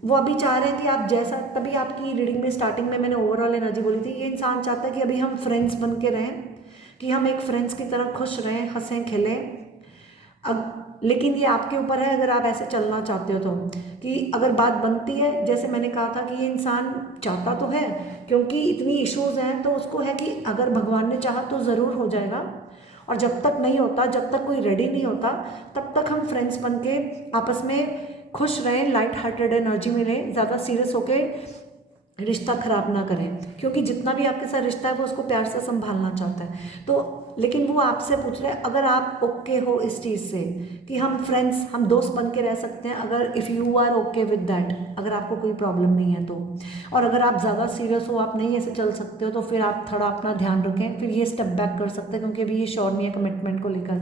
वो अभी चाह रहे हैं कि आप जैसा, तभी आपकी रीडिंग में स्टार्टिंग में मैंने ओवरऑल एनर्जी बोली थी, ये इंसान चाहता है कि अभी हम फ्रेंड्स बन के रहें, कि हम एक फ्रेंड्स की तरह खुश रहें, हंसें खेलें। अब लेकिन ये आपके ऊपर है, अगर आप ऐसे चलना चाहते हो तो, कि अगर बात बनती है, जैसे मैंने कहा था कि ये इंसान चाहता तो है, क्योंकि इतनी इश्यूज हैं तो उसको है कि अगर भगवान ने चाहा तो ज़रूर हो जाएगा। और जब तक नहीं होता, जब तक कोई रेडी नहीं होता, तब तक हम फ्रेंड्स बन के आपस में खुश रहें, लाइट हार्टेड एनर्जी में रहें, ज़्यादा सीरियस होके रिश्ता खराब ना करें, क्योंकि जितना भी आपके साथ रिश्ता है वो उसको प्यार से संभालना चाहता है। तो लेकिन वो आपसे पूछ रहे हैं, अगर आप ओके हो इस चीज़ से कि हम फ्रेंड्स, हम दोस्त बन के रह सकते हैं, अगर if you are okay with that, अगर आपको कोई प्रॉब्लम नहीं है तो। और अगर आप ज़्यादा सीरियस हो, आप नहीं ऐसे चल सकते हो, तो फिर आप थोड़ा अपना ध्यान रखें, फिर ये स्टेप बैक कर सकते हैं, क्योंकि अभी ये श्योर नहीं है कमिटमेंट को लेकर।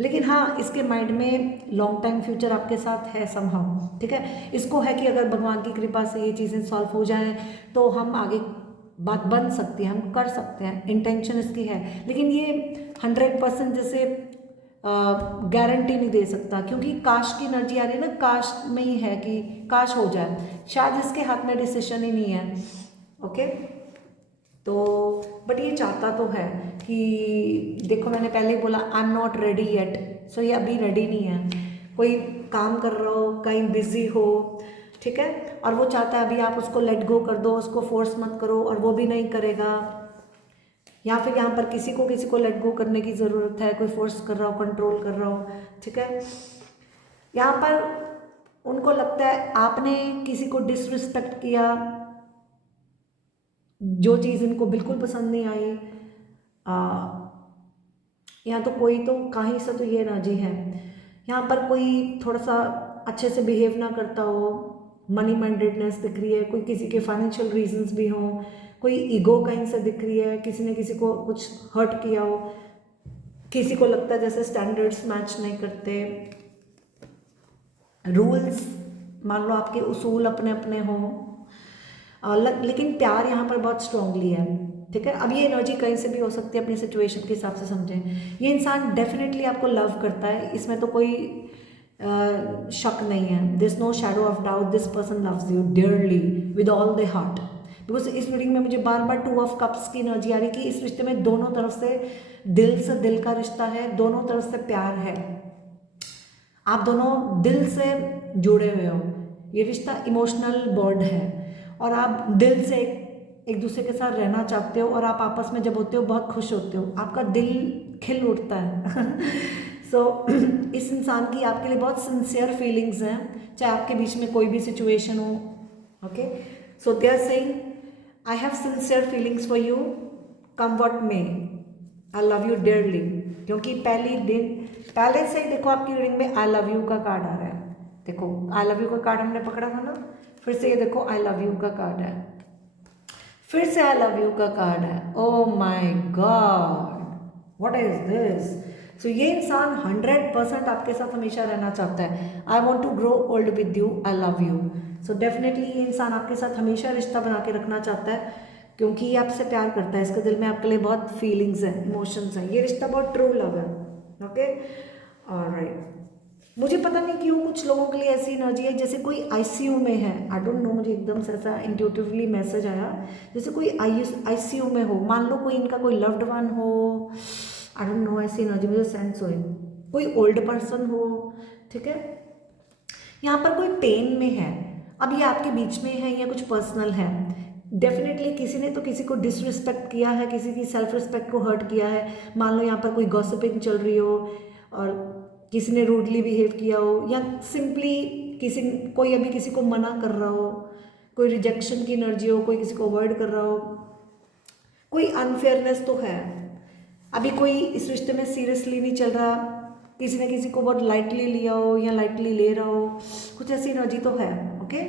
लेकिन हाँ, इसके माइंड में लॉन्ग टाइम फ्यूचर आपके साथ है समहाउ, ठीक है। इसको है कि अगर भगवान की कृपा से ये चीज़ें सॉल्व हो जाएं तो हम आगे बात बन सकती है, हम कर सकते हैं, इंटेंशन इसकी है। लेकिन ये 100% जैसे गारंटी नहीं दे सकता, क्योंकि काश की एनर्जी आ रही है ना, काश में ही है कि काश हो जाए, शायद इसके हाथ में डिसीजन ही नहीं है। ओके, तो बट ये चाहता तो है कि देखो, मैंने पहले ही बोला I am not ready yet, so ये अभी रेडी नहीं है। कोई काम कर रहा हो, कहीं बिजी हो, ठीक है, और वो चाहता है अभी आप उसको लेट गो कर दो, उसको फोर्स मत करो, और वो भी नहीं करेगा। या फिर यहाँ पर किसी को लेट गो करने की ज़रूरत है, कोई फोर्स कर रहा हो, कंट्रोल कर रहा हो, ठीक है। यहाँ पर उनको लगता है आपने किसी को डिसरिस्पेक्ट किया, जो चीज़ इनको बिल्कुल पसंद नहीं आई। यहाँ तो कोई तो कहीं से तो ये एनर्जी है, यहाँ पर कोई थोड़ा सा अच्छे से बिहेव ना करता हो, मनी माइंडेडनेस दिख रही है, कोई किसी के फाइनेंशियल रीजंस भी हों, कोई ईगो कहीं से दिख रही है, किसी ने किसी को कुछ हर्ट किया हो, किसी को लगता है जैसे स्टैंडर्ड्स मैच नहीं करते, रूल्स मान लो आपके उसूल अपने अपने हों, लेकिन प्यार यहाँ पर बहुत स्ट्रांगली है, ठीक है। अब ये एनर्जी कहीं से भी हो सकती है, अपनी सिचुएशन के हिसाब से समझें। ये इंसान डेफिनेटली आपको लव करता है, इसमें तो कोई शक नहीं है। This no shadow of doubt, this person loves you dearly with all the heart. Because इस रीडिंग में मुझे बार बार 2 ऑफ कप्स की एनर्जी आ रही है कि इस रिश्ते में दोनों तरफ से दिल का रिश्ता है, दोनों तरफ से प्यार है, आप दोनों दिल से जुड़े हुए हो, ये रिश्ता इमोशनल बॉन्ड है, और आप दिल से एक दूसरे के साथ रहना चाहते हो, और आप आपस में जब होते हो बहुत खुश होते हो, आपका दिल खिल उठता है। सो इस इंसान की आपके लिए बहुत सिंसियर फीलिंग्स हैं, चाहे आपके बीच में कोई भी सिचुएशन हो। Okay, so they are saying I have sincere feelings for you, come what may, I love you dearly. क्योंकि पहले से ही देखो आपकी रीडिंग में आई लव यू का कार्ड आ रहा है। देखो आई लव यू का कार्ड हमने पकड़ा था ना, फिर से ये देखो आई लव यू का कार्ड है, फिर से आई लव यू का कार्ड है। Oh my God, what is this. So ये इंसान 100% आपके साथ हमेशा रहना चाहता है। I want to grow old with you, I love you. So definitely ये इंसान आपके साथ हमेशा रिश्ता बना के रखना चाहता है, क्योंकि ये आपसे प्यार करता है, इसके दिल में आपके लिए बहुत फीलिंग्स हैं, इमोशंस हैं, ये रिश्ता बहुत ट्रू लव है। Okay, alright. मुझे पता नहीं क्यों कुछ लोगों के लिए ऐसी एनर्जी है जैसे कोई आईसीयू में है, आई डोंट नो, मुझे एकदम से ऐसा इंट्यूटिवली मैसेज आया जैसे कोई आईसीयू में हो, मान लो कोई इनका कोई लव्ड वन हो, आई डोंट नो, ऐसी एनर्जी मुझे सेंस हुई, कोई ओल्ड पर्सन हो, ठीक है। यहाँ पर कोई पेन में है, अब ये आपके बीच में है या कुछ पर्सनल है। डेफिनेटली किसी ने तो किसी को डिसरिस्पेक्ट किया है, किसी की सेल्फ रिस्पेक्ट को हर्ट किया है। मान लो यहाँ पर कोई गॉसिपिंग चल रही हो और किसी ने रूडली बिहेव किया हो, या सिंपली कोई अभी किसी को मना कर रहा हो, कोई रिजेक्शन की एनर्जी हो, कोई किसी को अवॉइड कर रहा हो, कोई अनफेयरनेस तो है। अभी कोई इस रिश्ते में सीरियसली नहीं चल रहा, किसी ने किसी को बहुत लाइटली लिया हो या लाइटली ले रहा हो, कुछ ऐसी एनर्जी तो है। ओके,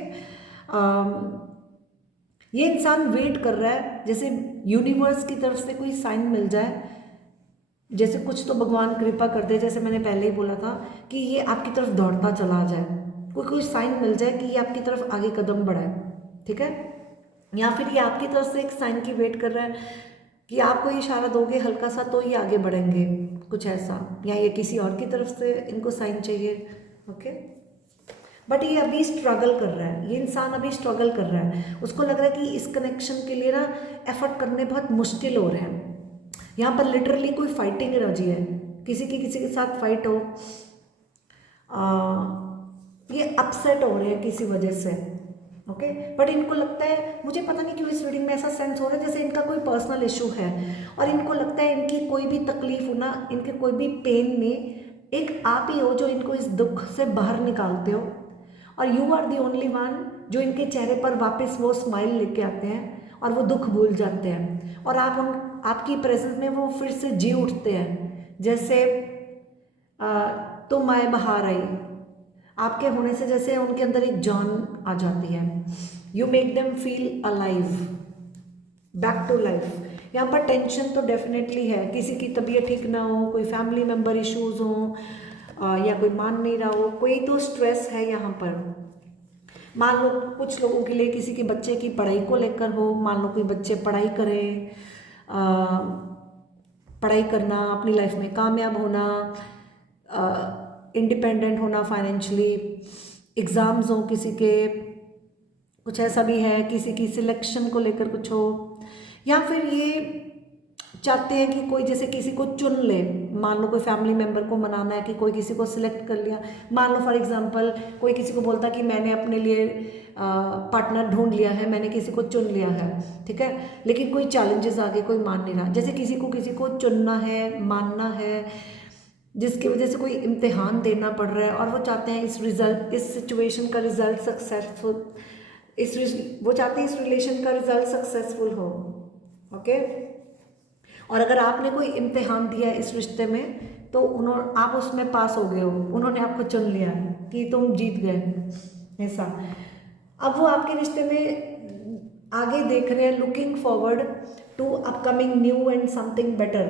ये इंसान वेट कर रहा है जैसे यूनिवर्स की तरफ से कोई साइन मिल जाए, जैसे कुछ तो भगवान कृपा कर दे, जैसे मैंने पहले ही बोला था कि ये आपकी तरफ दौड़ता चला जाए, कोई कोई साइन मिल जाए कि ये आपकी तरफ आगे कदम बढ़ाए, ठीक है। या फिर ये आपकी तरफ से एक साइन की वेट कर रहा है कि आपको ये इशारा दोगे हल्का सा तो ये आगे बढ़ेंगे, कुछ ऐसा। या ये किसी और की तरफ से इनको साइन चाहिए, ओके। बट ये अभी स्ट्रगल कर रहा है, ये इंसान अभी स्ट्रगल कर रहा है, उसको लग रहा है कि इस कनेक्शन के लिए ना एफर्ट करने बहुत मुश्किल हो रहे हैं। यहाँ पर लिटरली कोई फाइटिंग एनर्जी है, किसी के साथ फाइट हो, ये अपसेट हो रहे हैं किसी वजह से, ओके। बट इनको लगता है, मुझे पता नहीं क्यों इस रीडिंग में ऐसा सेंस हो रहा है जैसे इनका कोई पर्सनल इशू है, और इनको लगता है इनकी कोई भी तकलीफ हो ना, इनके कोई भी पेन में एक आप ही हो जो इनको इस दुख से बाहर निकालते हो, और you are the only one जो इनके चेहरे पर वापस वो स्माइल लेके आते हैं और वो दुख भूल जाते हैं, और आपकी प्रेजेंस में वो फिर से जी उठते हैं। जैसे तुम आए बहार आई, आपके होने से जैसे उनके अंदर एक जान आ जाती है। You make them feel alive, back to life. यहाँ पर टेंशन तो डेफिनेटली है, किसी की तबीयत ठीक ना हो, कोई फैमिली मेम्बर इश्यूज हो, या कोई मान नहीं रहा हो, कोई तो स्ट्रेस है यहाँ पर। मान लो कुछ लोगों के लिए किसी के बच्चे की पढ़ाई को लेकर हो, मान लो कोई बच्चे पढ़ाई करें, पढ़ाई करना, अपनी लाइफ में कामयाब होना, इंडिपेंडेंट होना फाइनेंशियली, एग्ज़ाम्स हो किसी के, कुछ ऐसा भी है, किसी की सिलेक्शन को लेकर कुछ हो, या फिर ये चाहते हैं कि कोई जैसे किसी को चुन ले। मान लो कोई फैमिली मेम्बर को मनाना है कि कोई किसी को सिलेक्ट कर लिया। मान लो फॉर एग्जांपल कोई किसी को बोलता कि मैंने अपने लिए पार्टनर ढूंढ लिया है, मैंने किसी को चुन लिया है, ठीक है, लेकिन कोई चैलेंजेस आगे कोई मान नहीं रहा। जैसे किसी को चुनना है, मानना है, जिसकी वजह से कोई इम्तिहान देना पड़ रहा है, और वो चाहते हैं इस सिचुएशन का रिजल्ट सक्सेसफुल, वो चाहते हैं इस रिलेशन का रिजल्ट सक्सेसफुल हो, ओके। और अगर आपने कोई इम्तिहान दिया है इस रिश्ते में तो आप उसमें पास हो गए हो, उन्होंने आपको चुन लिया है कि तुम जीत गए, ऐसा। अब वो आपके रिश्ते में आगे देख रहे हैं, looking forward to upcoming new and something better,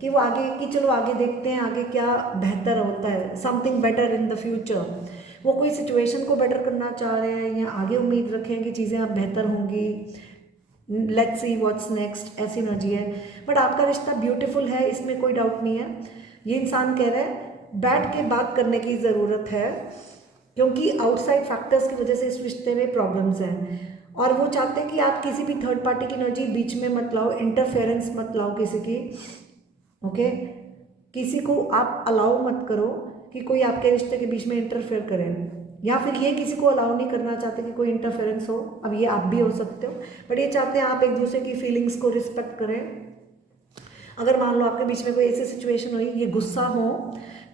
कि वो आगे कि चलो आगे देखते हैं आगे क्या बेहतर होता है, something better in the future. वो कोई सिचुएशन को बेटर करना चाह रहे हैं, या आगे उम्मीद रखें कि चीज़ें अब बेहतर होंगी, लेट्स सी व्हाट्स नेक्स्ट, ऐसी एनर्जी है। बट आपका रिश्ता ब्यूटीफुल है, इसमें कोई डाउट नहीं है। ये इंसान कह रहा है बैठ के बात करने की ज़रूरत है, क्योंकि आउटसाइड फैक्टर्स की वजह से इस रिश्ते में प्रॉब्लम्स हैं, और वो चाहते हैं कि आप किसी भी थर्ड पार्टी की एनर्जी बीच में मत लाओ, इंटरफेरेंस मत लाओ किसी की, ओके। किसी को आप अलाउ मत करो कि कोई आपके रिश्ते के बीच में इंटरफेयर करे, या फिर ये किसी को अलाउ नहीं करना चाहते कि कोई इंटरफेरेंस हो। अब ये आप भी हो सकते हो, बट ये चाहते हैं आप एक दूसरे की फीलिंग्स को रिस्पेक्ट करें। अगर मान लो आपके बीच में कोई ऐसी सिचुएशन हुई, ये गुस्सा हो,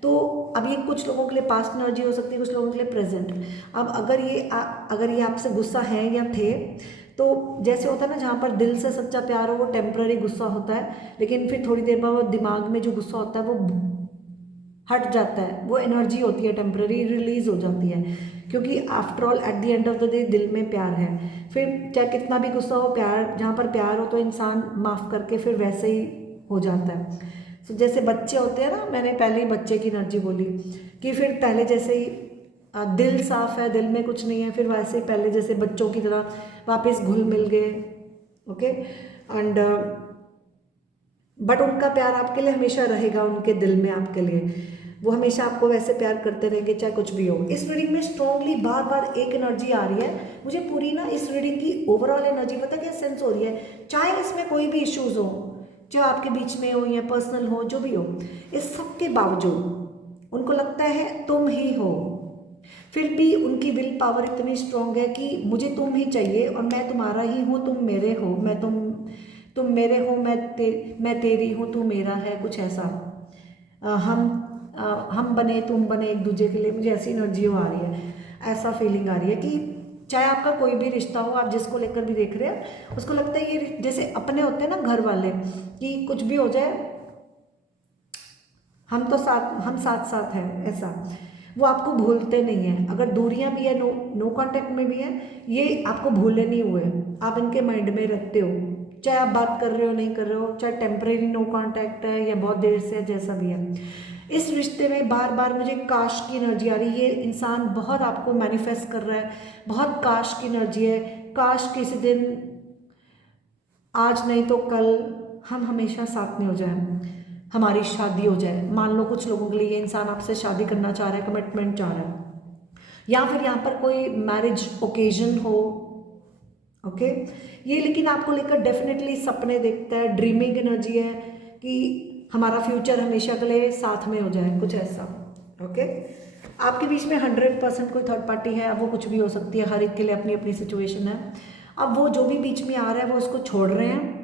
तो अब ये कुछ लोगों के लिए पास्ट एनर्जी हो सकती है, कुछ लोगों के लिए प्रेजेंट। अब अगर ये आपसे गुस्सा है या थे, तो जैसे होता है ना, जहाँ पर दिल से सच्चा प्यार हो वो टेम्पररी गुस्सा होता है, लेकिन फिर थोड़ी देर बाद वो दिमाग में जो गुस्सा होता है वो हट जाता है, वो एनर्जी होती है टेम्पररी, रिलीज हो जाती है, क्योंकि after all at the end of the day दिल में प्यार है। फिर चाहे कितना भी गुस्सा हो, प्यार जहाँ पर प्यार हो तो इंसान माफ़ करके फिर वैसे ही हो जाता है। तो जैसे बच्चे होते हैं ना, मैंने पहले ही बच्चे की एनर्जी बोली कि फिर पहले जैसे ही दिल साफ है, दिल में कुछ नहीं है, फिर वैसे ही पहले जैसे बच्चों की तरह वापस घुल मिल गए, ओके। एंड बट उनका प्यार आपके लिए हमेशा रहेगा, उनके दिल में आपके लिए वो हमेशा आपको वैसे प्यार करते रहेंगे चाहे कुछ भी हो। इस रीडिंग में स्ट्रांगली बार बार एक एनर्जी आ रही है मुझे, पूरी ना इस रीडिंग की ओवरऑल एनर्जी पता क्या सेंस हो रही है, चाहे इसमें कोई भी इश्यूज हो, चाहे आपके बीच में हो या पर्सनल हो, जो भी हो, इस सब के बावजूद उनको लगता है तुम ही हो। फिर भी उनकी विल पावर इतनी स्ट्रांग है कि मुझे तुम ही चाहिए और मैं तुम्हारा ही हूँ, तुम मेरे हो, तुम मेरे हो, मैं तेरी हूँ, तू मेरा है, कुछ ऐसा। हम बने तुम बने एक दूसरे के लिए, मुझे ऐसी एनर्जी आ रही है, ऐसा फीलिंग आ रही है कि चाहे आपका कोई भी रिश्ता हो, आप जिसको लेकर भी देख रहे हैं उसको लगता है ये जैसे अपने होते हैं ना घर वाले, कि कुछ भी हो जाए हम साथ साथ हैं, ऐसा। वो आपको भूलते नहीं हैं, अगर दूरियां भी है, नो कांटेक्ट में भी है, ये आपको भूले नहीं हुए, आप इनके माइंड में रखते हो, चाहे आप बात कर रहे हो नहीं कर रहे हो, चाहे टेम्परेरी नो कांटेक्ट है या बहुत देर से, जैसा भी है। इस रिश्ते में बार बार मुझे काश की एनर्जी आ रही है। ये इंसान बहुत आपको मैनिफेस्ट कर रहा है, बहुत काश की एनर्जी है। काश किसी दिन, आज नहीं तो कल, हम हमेशा साथ में हो जाए, हमारी शादी हो जाए। मान लो कुछ लोगों के लिए ये इंसान आपसे शादी करना चाह रहा है, कमिटमेंट चाह रहा है, या फिर यहाँ पर कोई मैरिज ओकेजन हो। ओके, ये लेकिन आपको लेकर डेफिनेटली सपने देखता है, ड्रीमिंग एनर्जी है कि हमारा फ्यूचर हमेशा के लिए साथ में हो जाए, कुछ ऐसा। ओके, आपके बीच में 100% कोई थर्ड पार्टी है। अब वो कुछ भी हो सकती है, हर एक के लिए अपनी अपनी सिचुएशन है। अब वो जो भी बीच में आ रहा है वो उसको छोड़ रहे हैं।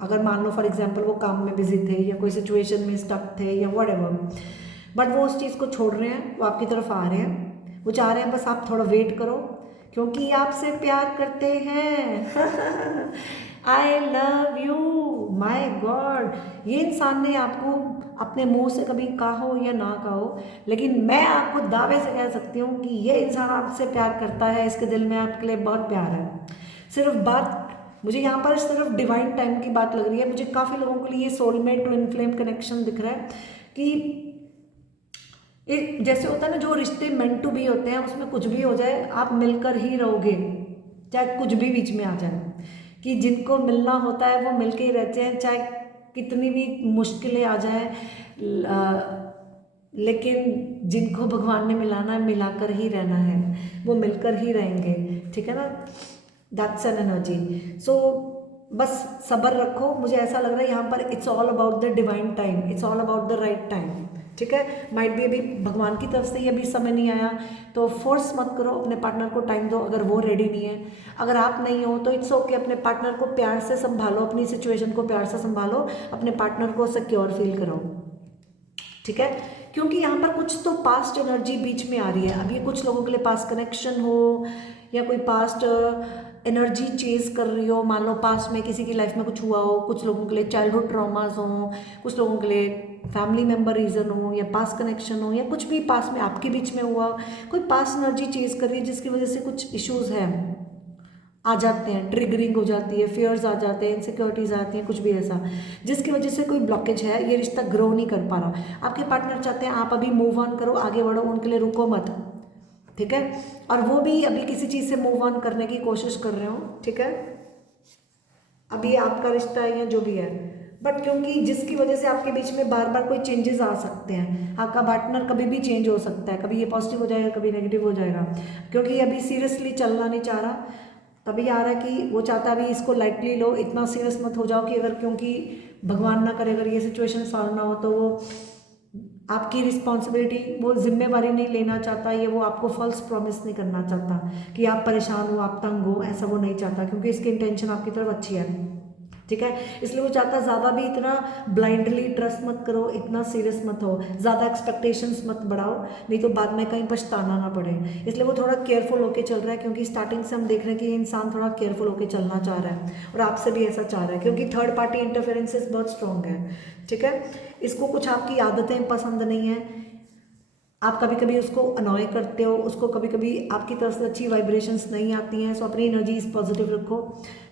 अगर मान लो फॉर एग्जाम्पल वो काम में बिजी थे या कोई सिचुएशन में स्टक थे या व्हाटएवर, बट वो उस चीज़ को छोड़ रहे हैं, वो आपकी तरफ आ रहे हैं। वो चाह रहे हैं बस आप थोड़ा वेट करो, क्योंकि आपसे प्यार करते हैं। आई लव यू, माई गॉड। ये इंसान ने आपको अपने मुंह से कभी कहा हो या ना कहा हो, लेकिन मैं आपको दावे से कह सकती हूँ कि ये इंसान आपसे प्यार करता है। इसके दिल में आपके लिए बहुत प्यार है। सिर्फ बात, मुझे यहाँ पर सिर्फ डिवाइन टाइम की बात लग रही है। मुझे काफ़ी लोगों के लिए सोलमेट ट्विन फ्लेम कनेक्शन दिख रहा है कि जैसे होता है ना, जो रिश्ते मेंट टू बी होते हैं उसमें कुछ भी हो जाए आप मिलकर ही रहोगे, चाहे कुछ भी बीच में आ जाए। कि जिनको मिलना होता है वो मिलके ही रहते हैं, चाहे कितनी भी मुश्किलें आ जाए, लेकिन जिनको भगवान ने मिलाना है मिलाकर ही रहना है, वो मिलकर ही रहेंगे। ठीक है ना, दैट्स एन एनर्जी। सो बस सब्र रखो। मुझे ऐसा लग रहा है यहाँ पर it's all about the divine time, it's all about the right time. ठीक है, माइट भी अभी भगवान की तरफ से ही अभी समय नहीं आया, तो फोर्स मत करो, अपने पार्टनर को टाइम दो अगर वो रेडी नहीं है। अगर आप नहीं हो तो इट्स ओके, अपने पार्टनर को प्यार से संभालो, अपनी सिचुएशन को प्यार से संभालो, अपने पार्टनर को सिक्योर फील करो। ठीक है, क्योंकि यहाँ पर कुछ तो पास्ट एनर्जी बीच में आ रही है। अब ये कुछ लोगों के लिए पास्ट कनेक्शन हो या कोई पास्ट एनर्जी चेज कर रही हो। मान लो पास्ट में किसी की लाइफ में कुछ हुआ हो, कुछ लोगों के लिए चाइल्डहुड ट्रॉमास हो, कुछ लोगों के लिए फैमिली मेम्बर रीजन हो या पास्ट कनेक्शन हो, या कुछ भी पास्ट में आपके बीच में हुआ, कोई पास्ट एनर्जी चेज कर रही है जिसकी वजह से कुछ इश्यूज हैं, आ जाते हैं, ट्रिगरिंग हो जाती है, फियर्स आ जाते हैं, इनसिक्योरिटीज आती हैं, कुछ भी ऐसा जिसकी वजह से कोई ब्लॉकेज है, ये रिश्ता ग्रो नहीं कर पा रहा। आपके पार्टनर चाहते हैं आप अभी मूव ऑन करो, आगे बढ़ो, उनके लिए रुको मत। ठीक है, और वो भी अभी किसी चीज़ से मूव ऑन करने की कोशिश कर रहे हो। ठीक है, अभी आपका रिश्ता है या जो भी है, बट क्योंकि जिसकी वजह से आपके बीच में बार बार कोई चेंजेस आ सकते हैं, आपका पार्टनर कभी भी चेंज हो सकता है, कभी ये पॉजिटिव हो जाएगा, कभी नेगेटिव हो जाएगा, क्योंकि अभी सीरियसली चलना नहीं चाह रहा। तभी आ रहा है कि वो चाहता है अभी इसको लाइटली लो, इतना सीरियस मत हो जाओ कि अगर, क्योंकि भगवान ना करे अगर ये सिचुएशन सॉल्व ना हो तो वो आपकी रिस्पॉन्सिबिलिटी, वो जिम्मेवारी नहीं लेना चाहता, ये वो आपको फॉल्स प्रॉमिस नहीं करना चाहता कि आप परेशान हो, आप तंग हो, ऐसा वो नहीं चाहता, क्योंकि इसकी इंटेंशन आपकी तरफ अच्छी है। ठीक है, इसलिए वो चाहता ज़्यादा भी इतना ब्लाइंडली ट्रस्ट मत करो, इतना सीरियस मत हो, ज़्यादा एक्सपेक्टेशंस मत बढ़ाओ, नहीं तो बाद में कहीं पछताना ना पड़े। इसलिए वो थोड़ा केयरफुल होकर चल रहा है, क्योंकि स्टार्टिंग से हम देख रहे हैं कि ये इंसान थोड़ा केयरफुल होकर चलना चाह रहा है, और आपसे भी ऐसा चाह रहा है, क्योंकि थर्ड पार्टी इंटरफेरेंसेस बहुत स्ट्रॉन्ग है। ठीक है, इसको कुछ आपकी आदतें पसंद नहीं है, आप कभी कभी उसको अनॉय करते हो, उसको कभी कभी आपकी तरफ से अच्छी वाइब्रेशंस नहीं आती हैं। सो अपनी एनर्जीज पॉजिटिव रखो।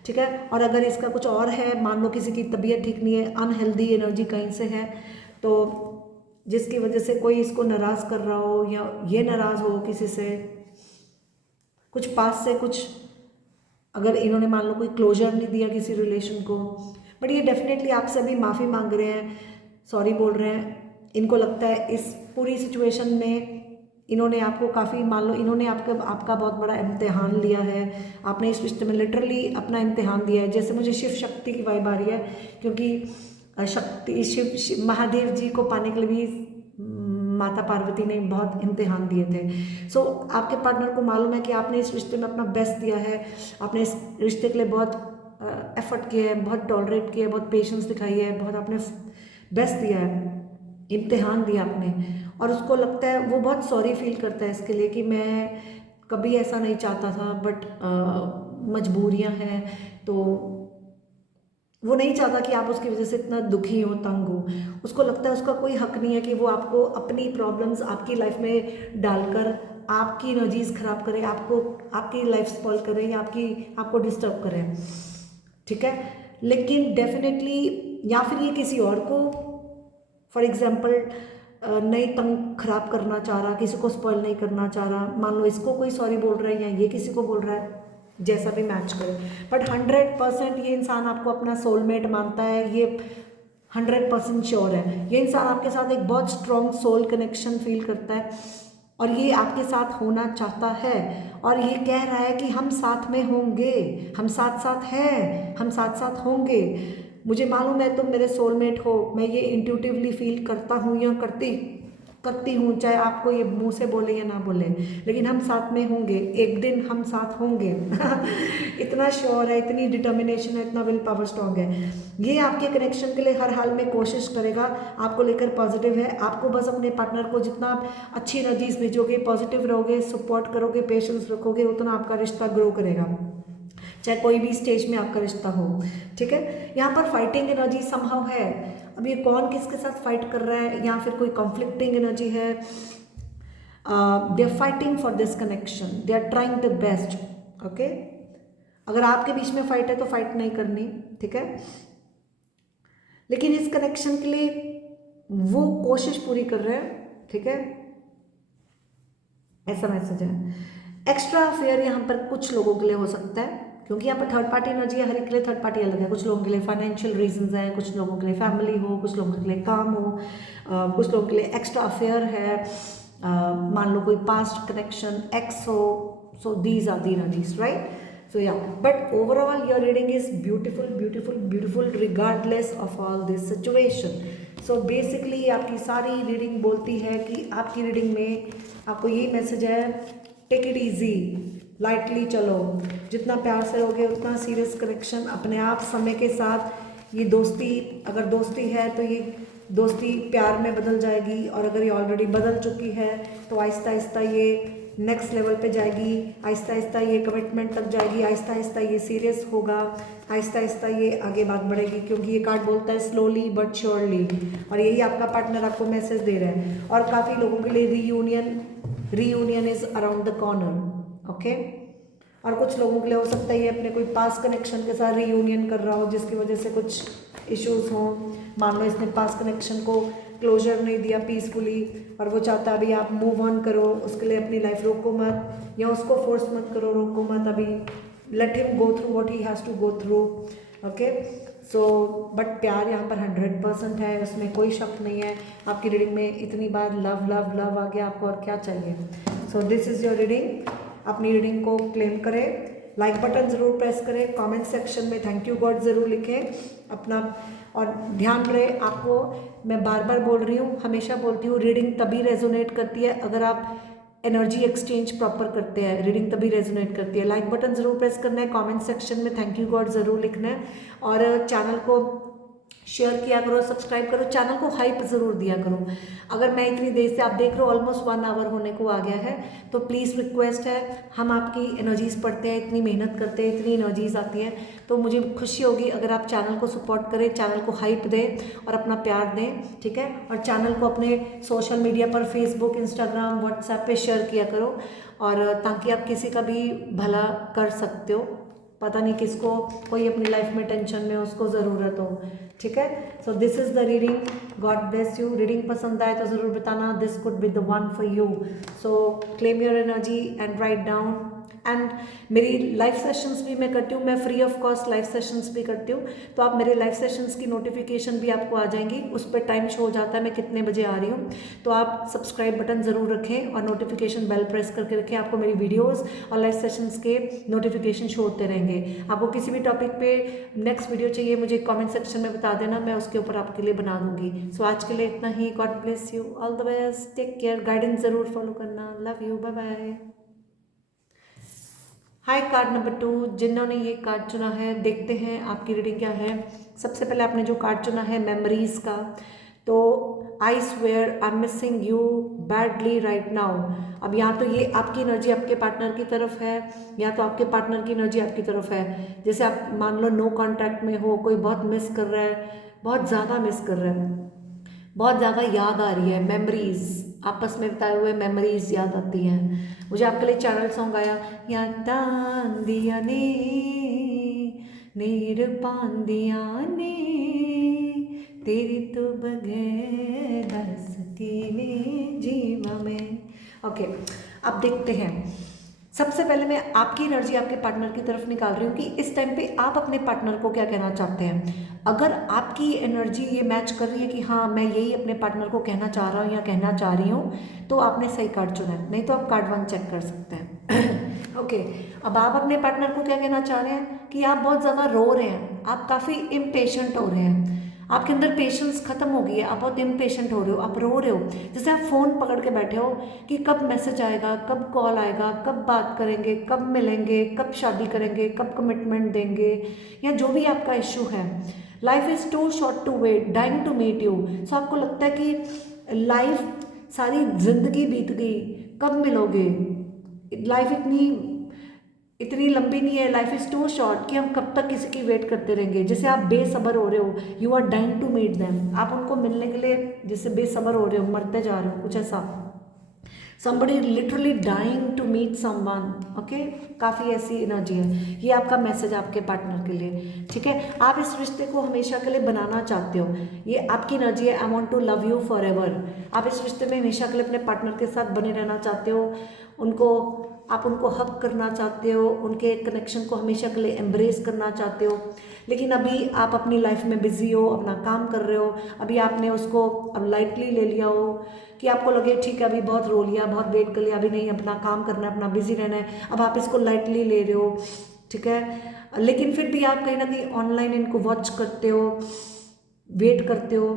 ठीक है, और अगर इसका कुछ और है, मान लो किसी की तबीयत ठीक नहीं है, अनहेल्दी एनर्जी कहीं से है, तो जिसकी वजह से कोई इसको नाराज़ कर रहा हो या ये नाराज़ हो किसी से, कुछ पास से कुछ, अगर इन्होंने मान लो कोई क्लोजर नहीं दिया किसी रिलेशन को, बट ये डेफिनेटली आपसे भी माफ़ी मांग रहे हैं, सॉरी बोल रहे हैं। इनको लगता है इस पूरी सिचुएशन में इन्होंने आपको काफ़ी, मान लो इन्होंने आपका बहुत बड़ा इम्तिहान लिया है, आपने इस रिश्ते में लिटरली अपना इम्तिहान दिया है। जैसे मुझे शिव शक्ति की वाइब आ रही है, क्योंकि शक्ति शिव महादेव जी को पाने के लिए भी माता पार्वती ने बहुत इम्तिहान दिए थे। सो आपके पार्टनर को मालूम है कि आपने इस रिश्ते में अपना बेस्ट दिया है, आपने इस रिश्ते के लिए बहुत एफर्ट किया है, बहुत टॉलरेट किया है, बहुत पेशेंस दिखाई है, बहुत आपने बेस्ट दिया है, इम्तिहान दिया आपने, और उसको लगता है, वो बहुत सॉरी फील करता है इसके लिए कि मैं कभी ऐसा नहीं चाहता था, बट मजबूरियां हैं, तो वो नहीं चाहता कि आप उसकी वजह से इतना दुखी हो, तंग हो। उसको लगता है उसका कोई हक नहीं है कि वो आपको अपनी प्रॉब्लम्स आपकी लाइफ में डालकर आपकी एनर्जीज खराब करे, आपको आपकी लाइफ स्पॉइल करे या आपको डिस्टर्ब करे। ठीक है, लेकिन डेफिनेटली, या फिर ये किसी और को, फॉर एग्जाम्पल नई तंग खराब करना चाह रहा, किसी को स्पॉइल नहीं करना चाह रहा। मान लो इसको कोई सॉरी बोल रहा है या ये किसी को बोल रहा है, जैसा भी मैच करे, बट 100% ये इंसान आपको अपना सोलमेट मानता है, ये 100% श्योर है। ये इंसान आपके साथ एक बहुत स्ट्रॉन्ग सोल कनेक्शन फील करता है और ये आपके साथ होना चाहता है और ये कह रहा है कि हम साथ में होंगे, हम साथ साथ हैं, हम साथ साथ होंगे। मुझे मालूम है तुम मेरे सोलमेट हो, मैं ये इंट्यूटिवली फील करता हूँ या करती हूँ, चाहे आपको ये मुंह से बोले या ना बोले, लेकिन हम साथ में होंगे, एक दिन हम साथ होंगे। इतना श्योर है, इतनी डिटर्मिनेशन है, इतना विल पावर स्ट्रॉन्ग है। ये आपके कनेक्शन के लिए हर हाल में कोशिश करेगा, आपको लेकर पॉजिटिव है। आपको बस अपने पार्टनर को जितना आप अच्छी एनर्जीज भेजोगे, पॉजिटिव रहोगे, सपोर्ट करोगे, पेशेंस रखोगे, उतना आपका रिश्ता ग्रो करेगा, चाहे कोई भी स्टेज में आपका रिश्ता हो। ठीक है, यहाँ पर फाइटिंग एनर्जी समहाउ है। अब ये कौन किसके साथ फाइट कर रहा है या फिर कोई कॉन्फ्लिक्टिंग एनर्जी है। They are fighting for this connection, they are trying the best. Okay, अगर आपके बीच में फाइट है तो फाइट नहीं करनी, ठीक है, लेकिन इस कनेक्शन के लिए वो कोशिश पूरी कर रहे हैं। ठीक है, ऐसा मैसेज है। एक्स्ट्रा अफेयर यहाँ पर कुछ लोगों के लिए हो सकता है, क्योंकि यहाँ पर थर्ड पार्टी एनर्जी है, हर एक के लिए थर्ड पार्टी अलग है। कुछ लोगों के लिए फाइनेंशियल रीजंस हैं, कुछ लोगों के लिए फैमिली हो, कुछ लोगों के लिए काम हो, कुछ लोगों के लिए एक्स्ट्रा अफेयर है, मान लो कोई पास्ट कनेक्शन एक्स हो। So these are the energies, right. So yeah, but overall your reading is beautiful, beautiful, beautiful regardless of all this situation. So basically आपकी सारी रीडिंग बोलती है कि आपकी रीडिंग में आपको यही मैसेज है, टेक इट इजी, लाइटली चलो, जितना प्यार से रहोगे उतना सीरियस कनेक्शन अपने आप समय के साथ। ये दोस्ती, अगर दोस्ती है तो ये दोस्ती प्यार में बदल जाएगी, और अगर ये ऑलरेडी बदल चुकी है तो आहिस्ता आहिस्ता ये नेक्स्ट लेवल पे जाएगी, आहिस्ता आहिस्ता ये कमिटमेंट तक जाएगी, आहिस्ता आहिस्ता ये सीरियस होगा, आहिस्ता आहिस्ता ये आगे बात बढ़ेगी, क्योंकि ये कार्ड बोलता है स्लोली बट श्योरली, और यही आपका पार्टनर आपको मैसेज दे रहा है। और काफ़ी लोगों के लिए reunion is around the corner. Okay, और कुछ लोगों के लिए हो सकता है ये अपने कोई पास कनेक्शन के साथ रीयूनियन कर रहा हो, जिसकी वजह से कुछ इश्यूज हों। मान लो इसने पास कनेक्शन को क्लोजर नहीं दिया पीसफुली, और वो चाहता है अभी आप मूव ऑन करो, उसके लिए अपनी लाइफ रोको मत, या उसको फोर्स मत करो, रोको मत, अभी let him go through what he has to go through. Okay, so but प्यार यहाँ पर 100% है, उसमें कोई शक नहीं है। आपकी रीडिंग में इतनी बार लव लव लव आ गया, आपको और क्या चाहिए। So this is your reading. अपनी रीडिंग को क्लेम करें, लाइक बटन ज़रूर प्रेस करें, कमेंट सेक्शन में थैंक यू गॉड ज़रूर लिखें अपना। और ध्यान रहे, आपको मैं बार बार बोल रही हूँ, हमेशा बोलती हूँ, रीडिंग तभी रेजोनेट करती है अगर आप एनर्जी एक्सचेंज प्रॉपर करते हैं, रीडिंग तभी रेजोनेट करती है। लाइक बटन ज़रूर प्रेस करना है, कमेंट सेक्शन में थैंक यू गॉड ज़रूर लिखना है, और चैनल को शेयर किया करो, सब्सक्राइब करो, चैनल को हाइप ज़रूर दिया करो। अगर मैं इतनी देर से, आप देख रहे हो ऑलमोस्ट 1 आवर होने को आ गया है, तो प्लीज़ रिक्वेस्ट है, हम आपकी एनर्जीज़ पढ़ते हैं, इतनी मेहनत करते हैं, इतनी एनर्जीज़ आती हैं, तो मुझे खुशी होगी अगर आप चैनल को सपोर्ट करें, चैनल को हाइप दें और अपना प्यार दें। ठीक है, और चैनल को अपने सोशल मीडिया पर फेसबुक, इंस्टाग्राम, व्हाट्सएप पे शेयर किया करो, और ताकि आप किसी का भी भला कर सकते हो। पता नहीं किसको, कोई अपनी लाइफ में टेंशन में, उसको ज़रूरत हो। ठीक है, so this is the reading, God bless you. Reading पसंद आए तो ज़रूर बताना, this could be the one for you. So claim your energy and write down. And मेरी लाइव सेशंस भी मैं करती हूँ, मैं free of cost live sessions भी करती हूँ, तो आप मेरे लाइव सेशंस की नोटिफिकेशन भी आपको आ जाएंगी, उस पर टाइम शो हो जाता है मैं कितने बजे आ रही हूँ। तो आप सब्सक्राइब बटन ज़रूर रखें और नोटिफिकेशन बेल प्रेस करके रखें, आपको मेरी वीडियोज़ और लाइव सेशंस के नोटिफिकेशन शो होते रहेंगे। आपको किसी भी टॉपिक पे नेक्स्ट वीडियो चाहिए, मुझे कमेंट सेक्शन में बता देना, मैं उसके ऊपर आपके लिए बना दूंगी। सो आज के लिए इतना ही। God bless you, all the best, take care, guidance ज़रूर फॉलो करना, love you, bye bye. Hi, card number 2, जिन्होंने ये कार्ड चुना है, देखते हैं आपकी रीडिंग क्या है। सबसे पहले आपने जो कार्ड चुना है मेमोरीज का, तो I swear I am missing you badly right now. अब या तो ये आपकी एनर्जी आपके पार्टनर की तरफ है, या तो आपके पार्टनर की एनर्जी आपकी तरफ है। जैसे आप मान लो नो कॉन्टैक्ट में हो, कोई बहुत मिस कर रहा है, बहुत ज़्यादा मिस कर रहा है, बहुत ज़्यादा याद आ रही है, मेमोरीज, आपस में बिताए हुए मेमोरीज याद आती हैं। मुझे आपके लिए चैनल सॉन्ग आया, यादांदिया ने नीर पांदिया ने तेरी तो बगैर दास्ती में जीवा में। ओके, अब देखते हैं। सबसे पहले मैं आपकी एनर्जी आपके पार्टनर की तरफ निकाल रही हूँ कि इस टाइम पे आप अपने पार्टनर को क्या कहना चाहते हैं। अगर आपकी एनर्जी ये मैच कर रही है कि हाँ मैं यही अपने पार्टनर को कहना चाह रहा हूँ या कहना चाह रही हूँ, तो आपने सही कार्ड चुना है, नहीं तो आप कार्ड 1 चेक कर सकते हैं। ओके, अब आप अपने पार्टनर को क्या कहना चाह रहे हैं कि आप बहुत ज़्यादा रो रहे हैं, आप काफ़ी इम्पेशेंट हो रहे हैं, आपके अंदर पेशेंस खत्म हो गई है, आप बहुत इम्पेशेंट हो रहे हो, आप रो रहे हो, जैसे आप फ़ोन पकड़ के बैठे हो कि कब मैसेज आएगा, कब कॉल आएगा, कब बात करेंगे, कब मिलेंगे, कब शादी करेंगे, कब कमिटमेंट देंगे, या जो भी आपका इशू है। Life is too short to wait, dying to meet you. So आपको लगता है कि लाइफ सारी जिंदगी बीत गई, कब मिलोगे, लाइफ इतनी लंबी नहीं है, लाइफ इज़ टू शॉर्ट कि हम कब तक किसी की वेट करते रहेंगे। जैसे आप बेसब्र हो रहे हो, you are dying to meet them, आप उनको मिलने के लिए जैसे बेसब्र हो रहे हो, मरते जा रहे हो, कुछ ऐसा। somebody literally dying to meet someone। Okay, काफ़ी ऐसी एनर्जी है, ये आपका मैसेज आपके पार्टनर के लिए। ठीक है, आप इस रिश्ते को हमेशा के लिए बनाना चाहते हो, ये आपकी एनर्जी है। I want to love you forever. आप इस रिश्ते में हमेशा के लिए अपने पार्टनर के साथ बने रहना चाहते हो, आप उनको हक करना चाहते हो, उनके कनेक्शन को हमेशा के लिए एम्ब्रेस करना चाहते हो। लेकिन अभी आप अपनी लाइफ में बिजी हो, अपना काम कर रहे हो, अभी आपने उसको अब लाइटली ले लिया हो कि आपको लगे ठीक है अभी बहुत रो लिया, बहुत वेट कर लिया, अभी नहीं, अपना काम करना है, अपना बिजी रहना है, अब आप इसको लाइटली ले रहे हो। ठीक है, लेकिन फिर भी आप कहीं ना कहीं ऑनलाइन इनको वॉच करते हो, वेट करते हो,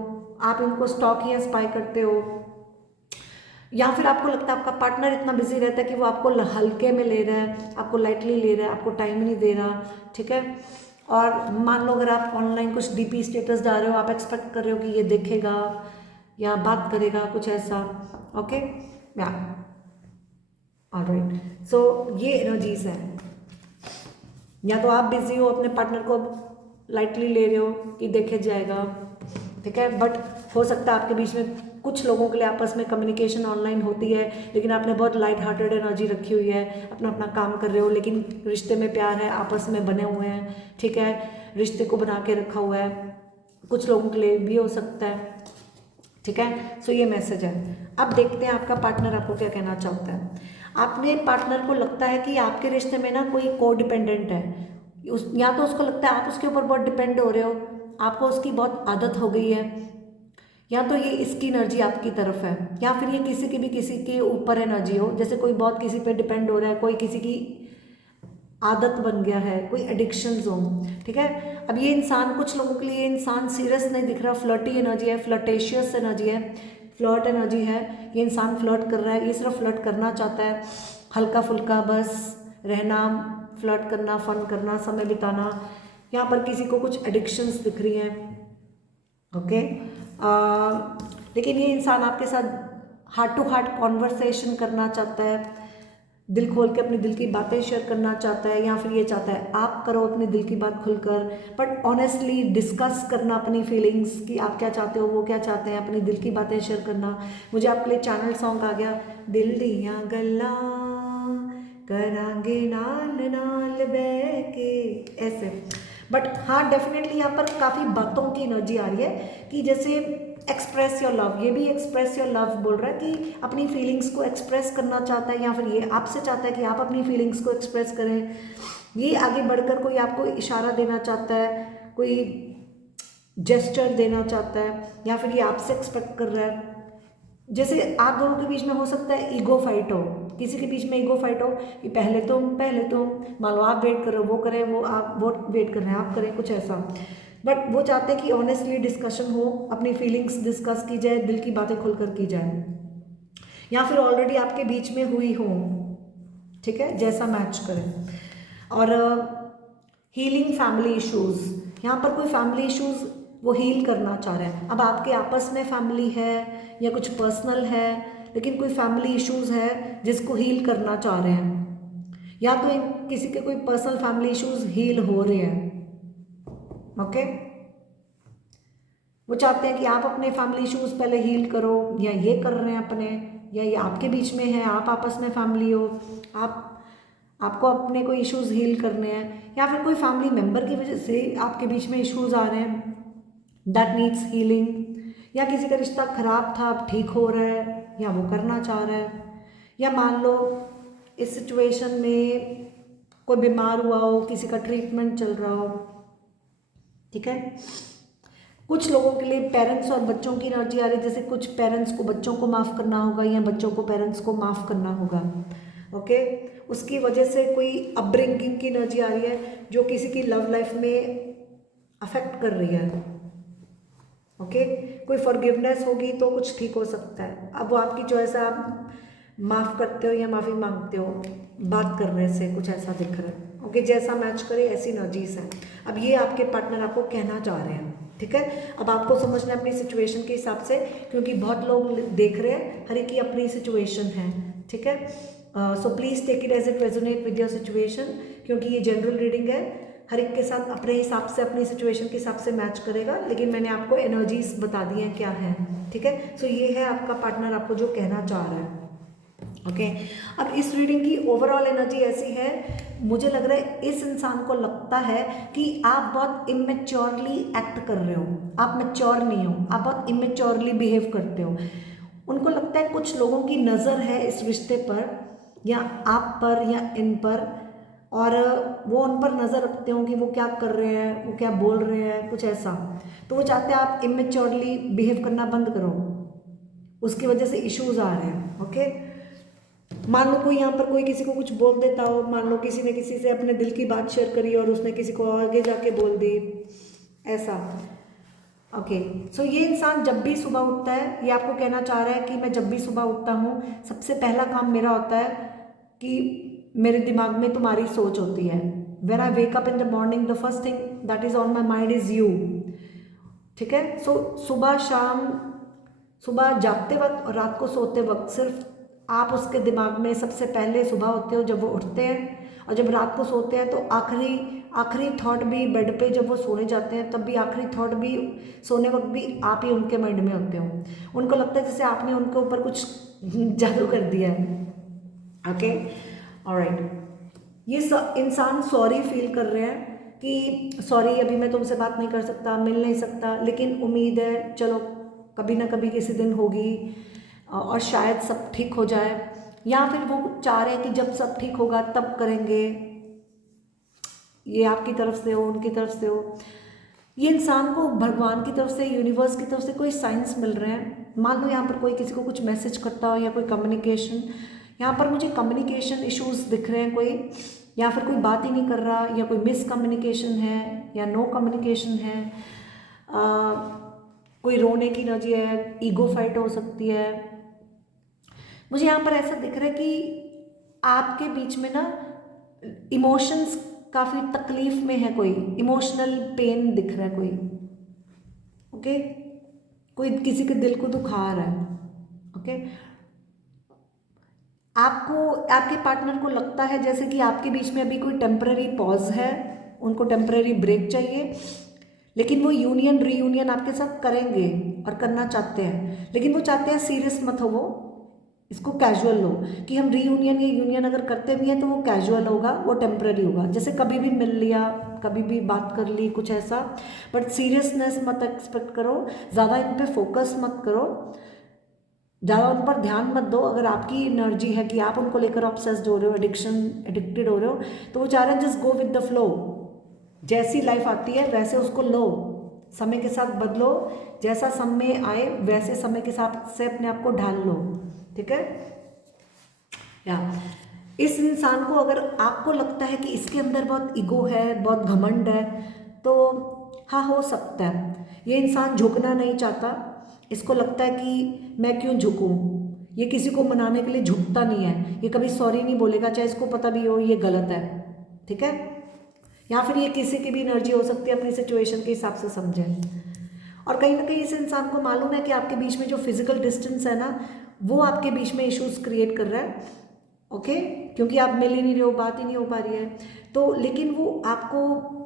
आप इनको स्टॉक या स्पाई करते हो, या फिर आपको लगता है आपका पार्टनर इतना बिजी रहता है कि वो आपको हल्के में ले रहा है, आपको लाइटली ले रहा है, आपको टाइम नहीं दे रहा। ठीक है, और मान लो अगर आप ऑनलाइन कुछ डीपी स्टेटस डाल रहे हो, आप एक्सपेक्ट कर रहे हो कि ये देखेगा या बात करेगा, कुछ ऐसा। ओके, या ऑलराइट, सो ये एनर्जीज है। या तो आप बिजी हो, अपने पार्टनर को लाइटली ले रहे हो कि देखे जाएगा। ठीक है, बट हो सकता है आपके बीच में कुछ लोगों के लिए आपस में कम्युनिकेशन ऑनलाइन होती है, लेकिन आपने बहुत लाइट हार्टेड एनर्जी रखी हुई है, अपना अपना काम कर रहे हो, लेकिन रिश्ते में प्यार है, आपस में बने हुए हैं। ठीक है, रिश्ते को बना के रखा हुआ है, कुछ लोगों के लिए भी हो सकता है। ठीक है, सो ये मैसेज है। अब देखते हैं आपका पार्टनर आपको क्या कहना चाहता है। आपने पार्टनर को लगता है कि आपके रिश्ते में ना कोई को डिपेंडेंट है, या तो उसको लगता है आप उसके ऊपर बहुत डिपेंड हो रहे हो, आपको उसकी बहुत आदत हो गई है, या तो ये इसकी एनर्जी आपकी तरफ है, या फिर ये किसी के ऊपर एनर्जी हो, जैसे कोई बहुत किसी पे डिपेंड हो रहा है, कोई किसी की आदत बन गया है, कोई एडिक्शंस हो। ठीक है, अब ये इंसान, कुछ लोगों के लिए ये इंसान सीरियस नहीं दिख रहा, फ्लर्टी एनर्जी है, फ्लर्टेशियस एनर्जी है, फ्लर्ट एनर्जी है, ये इंसान फ्लर्ट कर रहा है, ये सिर्फ फ्लर्ट करना चाहता है, हल्का फुल्का बस रहना, फ्लर्ट करना, फन करना, समय बिताना। यहाँ पर किसी को कुछ एडिक्शंस दिख रही हैं। ओके, लेकिन ये इंसान आपके साथ हार्ट टू हार्ट कॉन्वर्सेशन करना चाहता है, दिल खोल के अपनी दिल की बातें शेयर करना चाहता है, या फिर ये चाहता है आप करो अपनी दिल की बात खुलकर, बट ऑनेस्टली डिस्कस करना अपनी फीलिंग्स कि आप क्या चाहते हो, वो क्या चाहते हैं, अपनी दिल की बातें शेयर करना। मुझे आपके लिए चैनल सॉन्ग आ गया, दिल दिया गल्ला करांगे नाल नाल बैके, ऐसे। बट हाँ, डेफिनेटली यहाँ पर काफ़ी बातों की एनर्जी आ रही है कि जैसे एक्सप्रेस योर लव, ये भी एक्सप्रेस योर लव बोल रहा है कि अपनी फीलिंग्स को एक्सप्रेस करना चाहता है, या फिर ये आपसे चाहता है कि आप अपनी फीलिंग्स को एक्सप्रेस करें। ये आगे बढ़कर कोई आपको इशारा देना चाहता है, कोई जेस्चर देना चाहता है, या फिर ये आपसे एक्सपेक्ट कर रहा है। जैसे आप दोनों के बीच में हो सकता है ईगो फाइट हो, किसी के बीच में ईगो फाइट हो कि पहले तुम, मान लो आप वेट कर रहे हो, वो करें, वो वेट कर रहे हैं, आप करें, कुछ ऐसा। बट वो चाहते हैं कि ऑनेस्टली डिस्कशन हो, अपनी फीलिंग्स डिस्कस की जाए, दिल की बातें खुलकर की जाए, या फिर ऑलरेडी आपके बीच में हुई हो। ठीक है, जैसा मैच करें। और हीलिंग फैमिली इश्यूज, यहाँ पर कोई फैमिली इश्यूज वो हील करना चाह रहे हैं। अब आपके आपस में फैमिली है या कुछ पर्सनल है, लेकिन कोई फैमिली इश्यूज है जिसको हील करना चाह रहे हैं, या तो किसी के कोई पर्सनल फैमिली इश्यूज हील हो रहे हैं। ओके, वो चाहते हैं कि आप अपने फैमिली इश्यूज पहले हील करो, या ये कर रहे हैं अपने, या ये आपके बीच में है, आप आपस में फैमिली हो, आपको अपने कोई इश्यूज हील करने हैं, या फिर कोई फैमिली मेम्बर की वजह से आपके बीच में इश्यूज आ रहे हैं, दैट नीड्स हीलिंग, या किसी का रिश्ता खराब था अब ठीक हो रहा है या वो करना चाह रहा है, या मान लो इस सिचुएशन में कोई बीमार हुआ हो, किसी का ट्रीटमेंट चल रहा हो, ठीक है। कुछ लोगों के लिए पेरेंट्स और बच्चों की एनर्जी आ रही है, जैसे कुछ पेरेंट्स को बच्चों को माफ़ करना होगा या बच्चों को पेरेंट्स को माफ़ करना होगा, ओके। उसकी वजह से कोई अपब्रिंगिंग की एनर्जी आ रही है जो किसी की लव लाइफ में अफेक्ट कर रही है, ओके। कोई फॉरगिवनेस होगी तो कुछ ठीक हो सकता है। अब वो आपकी चॉइस है, आप माफ़ करते हो या माफ़ी मांगते हो, बात करने से कुछ ऐसा दिख रहा है, ओके। जैसा मैच करे ऐसी एनर्जीज हैं। अब ये आपके पार्टनर आपको कहना चाह रहे हैं, ठीक है। अब आपको समझना है अपनी सिचुएशन के हिसाब से, क्योंकि बहुत लोग देख रहे हैं, हर एक की अपनी सिचुएशन है, ठीक है। So please take it as it resonate with your situation, क्योंकि ये जनरल रीडिंग है, हर एक के साथ अपने हिसाब से अपनी सिचुएशन के हिसाब से मैच करेगा, लेकिन मैंने आपको एनर्जीज बता दी हैं क्या है, ठीक है। सो ये है आपका पार्टनर आपको जो कहना चाह रहा है, ओके। अब इस रीडिंग की ओवरऑल एनर्जी ऐसी है, मुझे लग रहा है इस इंसान को लगता है कि आप बहुत इमेच्योरली एक्ट कर रहे हो, आप मैच्योर नहीं हो, आप बहुत इमेच्योरली बिहेव करते हो। उनको लगता है कुछ लोगों की नज़र है इस रिश्ते पर, या आप पर या इन पर, और वो उन पर नज़र रखते हो कि वो क्या कर रहे हैं, वो क्या बोल रहे हैं, कुछ ऐसा। तो वो चाहते हैं आप इमेच्योरली बिहेव करना बंद करो, उसकी वजह से इश्यूज आ रहे हैं, ओके। मान लो कोई यहाँ पर कोई किसी को कुछ बोल देता हो, मान लो किसी ने किसी से अपने दिल की बात शेयर करी और उसने किसी को आगे जाके बोल दी, ऐसा, ओके। सो ये इंसान जब भी सुबह उठता है, ये आपको कहना चाह रहा है कि मैं जब भी सुबह उठता हूँ, सबसे पहला काम मेरा होता है कि मेरे दिमाग में तुम्हारी सोच होती है। When I wake up in the morning, the first thing that is on my mind is you, ठीक है। सो सुबह शाम, सुबह जागते वक्त और रात को सोते वक्त, सिर्फ आप उसके दिमाग में सबसे पहले सुबह होते हो जब वो उठते हैं, और जब रात को सोते हैं तो आखिरी आखिरी थॉट भी बेड पे जब वो सोने जाते हैं तब भी आखिरी थॉट भी सोने वक्त भी आप ही उनके माइंड में होते हो। उनको लगता है जैसे आपने उनके ऊपर कुछ जादू कर दिया है, ओके। ऑलराइट, ये इंसान सॉरी फील कर रहे हैं कि सॉरी अभी मैं तुमसे बात नहीं कर सकता, मिल नहीं सकता, लेकिन उम्मीद है चलो कभी ना कभी किसी दिन होगी और शायद सब ठीक हो जाए, या फिर वो चाह रहे हैं कि जब सब ठीक होगा तब करेंगे। ये आपकी तरफ से हो, उनकी तरफ से हो, ये इंसान को भगवान की तरफ से, यूनिवर्स की तरफ से कोई साइंस मिल रहे हैं। मान लो यहाँ पर कोई किसी को कुछ मैसेज करता हो या कोई कम्युनिकेशन, यहाँ पर मुझे कम्युनिकेशन इश्यूज दिख रहे हैं कोई, या फिर कोई बात ही नहीं कर रहा, या कोई मिस कम्युनिकेशन है या नो कम्युनिकेशन है, कोई रोने की एनर्जी है, ईगो फाइट हो सकती है। मुझे यहाँ पर ऐसा दिख रहा है कि आपके बीच में ना इमोशंस काफ़ी तकलीफ में है, कोई इमोशनल पेन दिख रहा है कोई, ओके। कोई किसी के दिल को दुखा रहा है, ओके। आपको, आपके पार्टनर को लगता है जैसे कि आपके बीच में अभी कोई टेम्पररी पॉज है, उनको टेम्पररी ब्रेक चाहिए, लेकिन वो यूनियन रीयूनियन आपके साथ करेंगे और करना चाहते हैं, लेकिन वो चाहते हैं सीरियस मत हो, वो इसको कैजुअल लो, कि हम रीयूनियन या यूनियन अगर करते भी हैं तो वो कैजुअल होगा, वो टेम्पररी होगा, जैसे कभी भी मिल लिया, कभी भी बात कर ली, कुछ ऐसा। बट सीरियसनेस मत एक्सपेक्ट करो, ज़्यादा इन पर फोकस मत करो, ज़्यादा उन पर ध्यान मत दो। अगर आपकी एनर्जी है कि आप उनको लेकर ऑब्सेस्ड हो रहे हो, एडिक्टेड हो रहे हो, तो वो चाह रहे हैं just go with the flow, जैसी लाइफ आती है वैसे उसको लो, समय के साथ बदलो, जैसा समय आए वैसे समय के साथ से अपने आप को ढाल लो, ठीक है। या इस इंसान को अगर आपको लगता है कि इसके अंदर बहुत ईगो है, बहुत घमंड है, तो हाँ हो सकता है ये इंसान झुकना नहीं चाहता, इसको लगता है कि मैं क्यों झुकूं, ये किसी को मनाने के लिए झुकता नहीं है, ये कभी सॉरी नहीं बोलेगा चाहे इसको पता भी हो ये गलत है, ठीक है। या फिर ये किसी की भी एनर्जी हो सकती है, अपनी सिचुएशन के हिसाब से समझें। और कहीं ना कहीं इस इंसान को मालूम है कि आपके बीच में जो फिजिकल डिस्टेंस है ना, वो आपके बीच में इश्यूज क्रिएट कर रहा है, ओके। क्योंकि आप मिल ही नहीं रहे हो, बात ही नहीं हो पा रही है, तो लेकिन वो आपको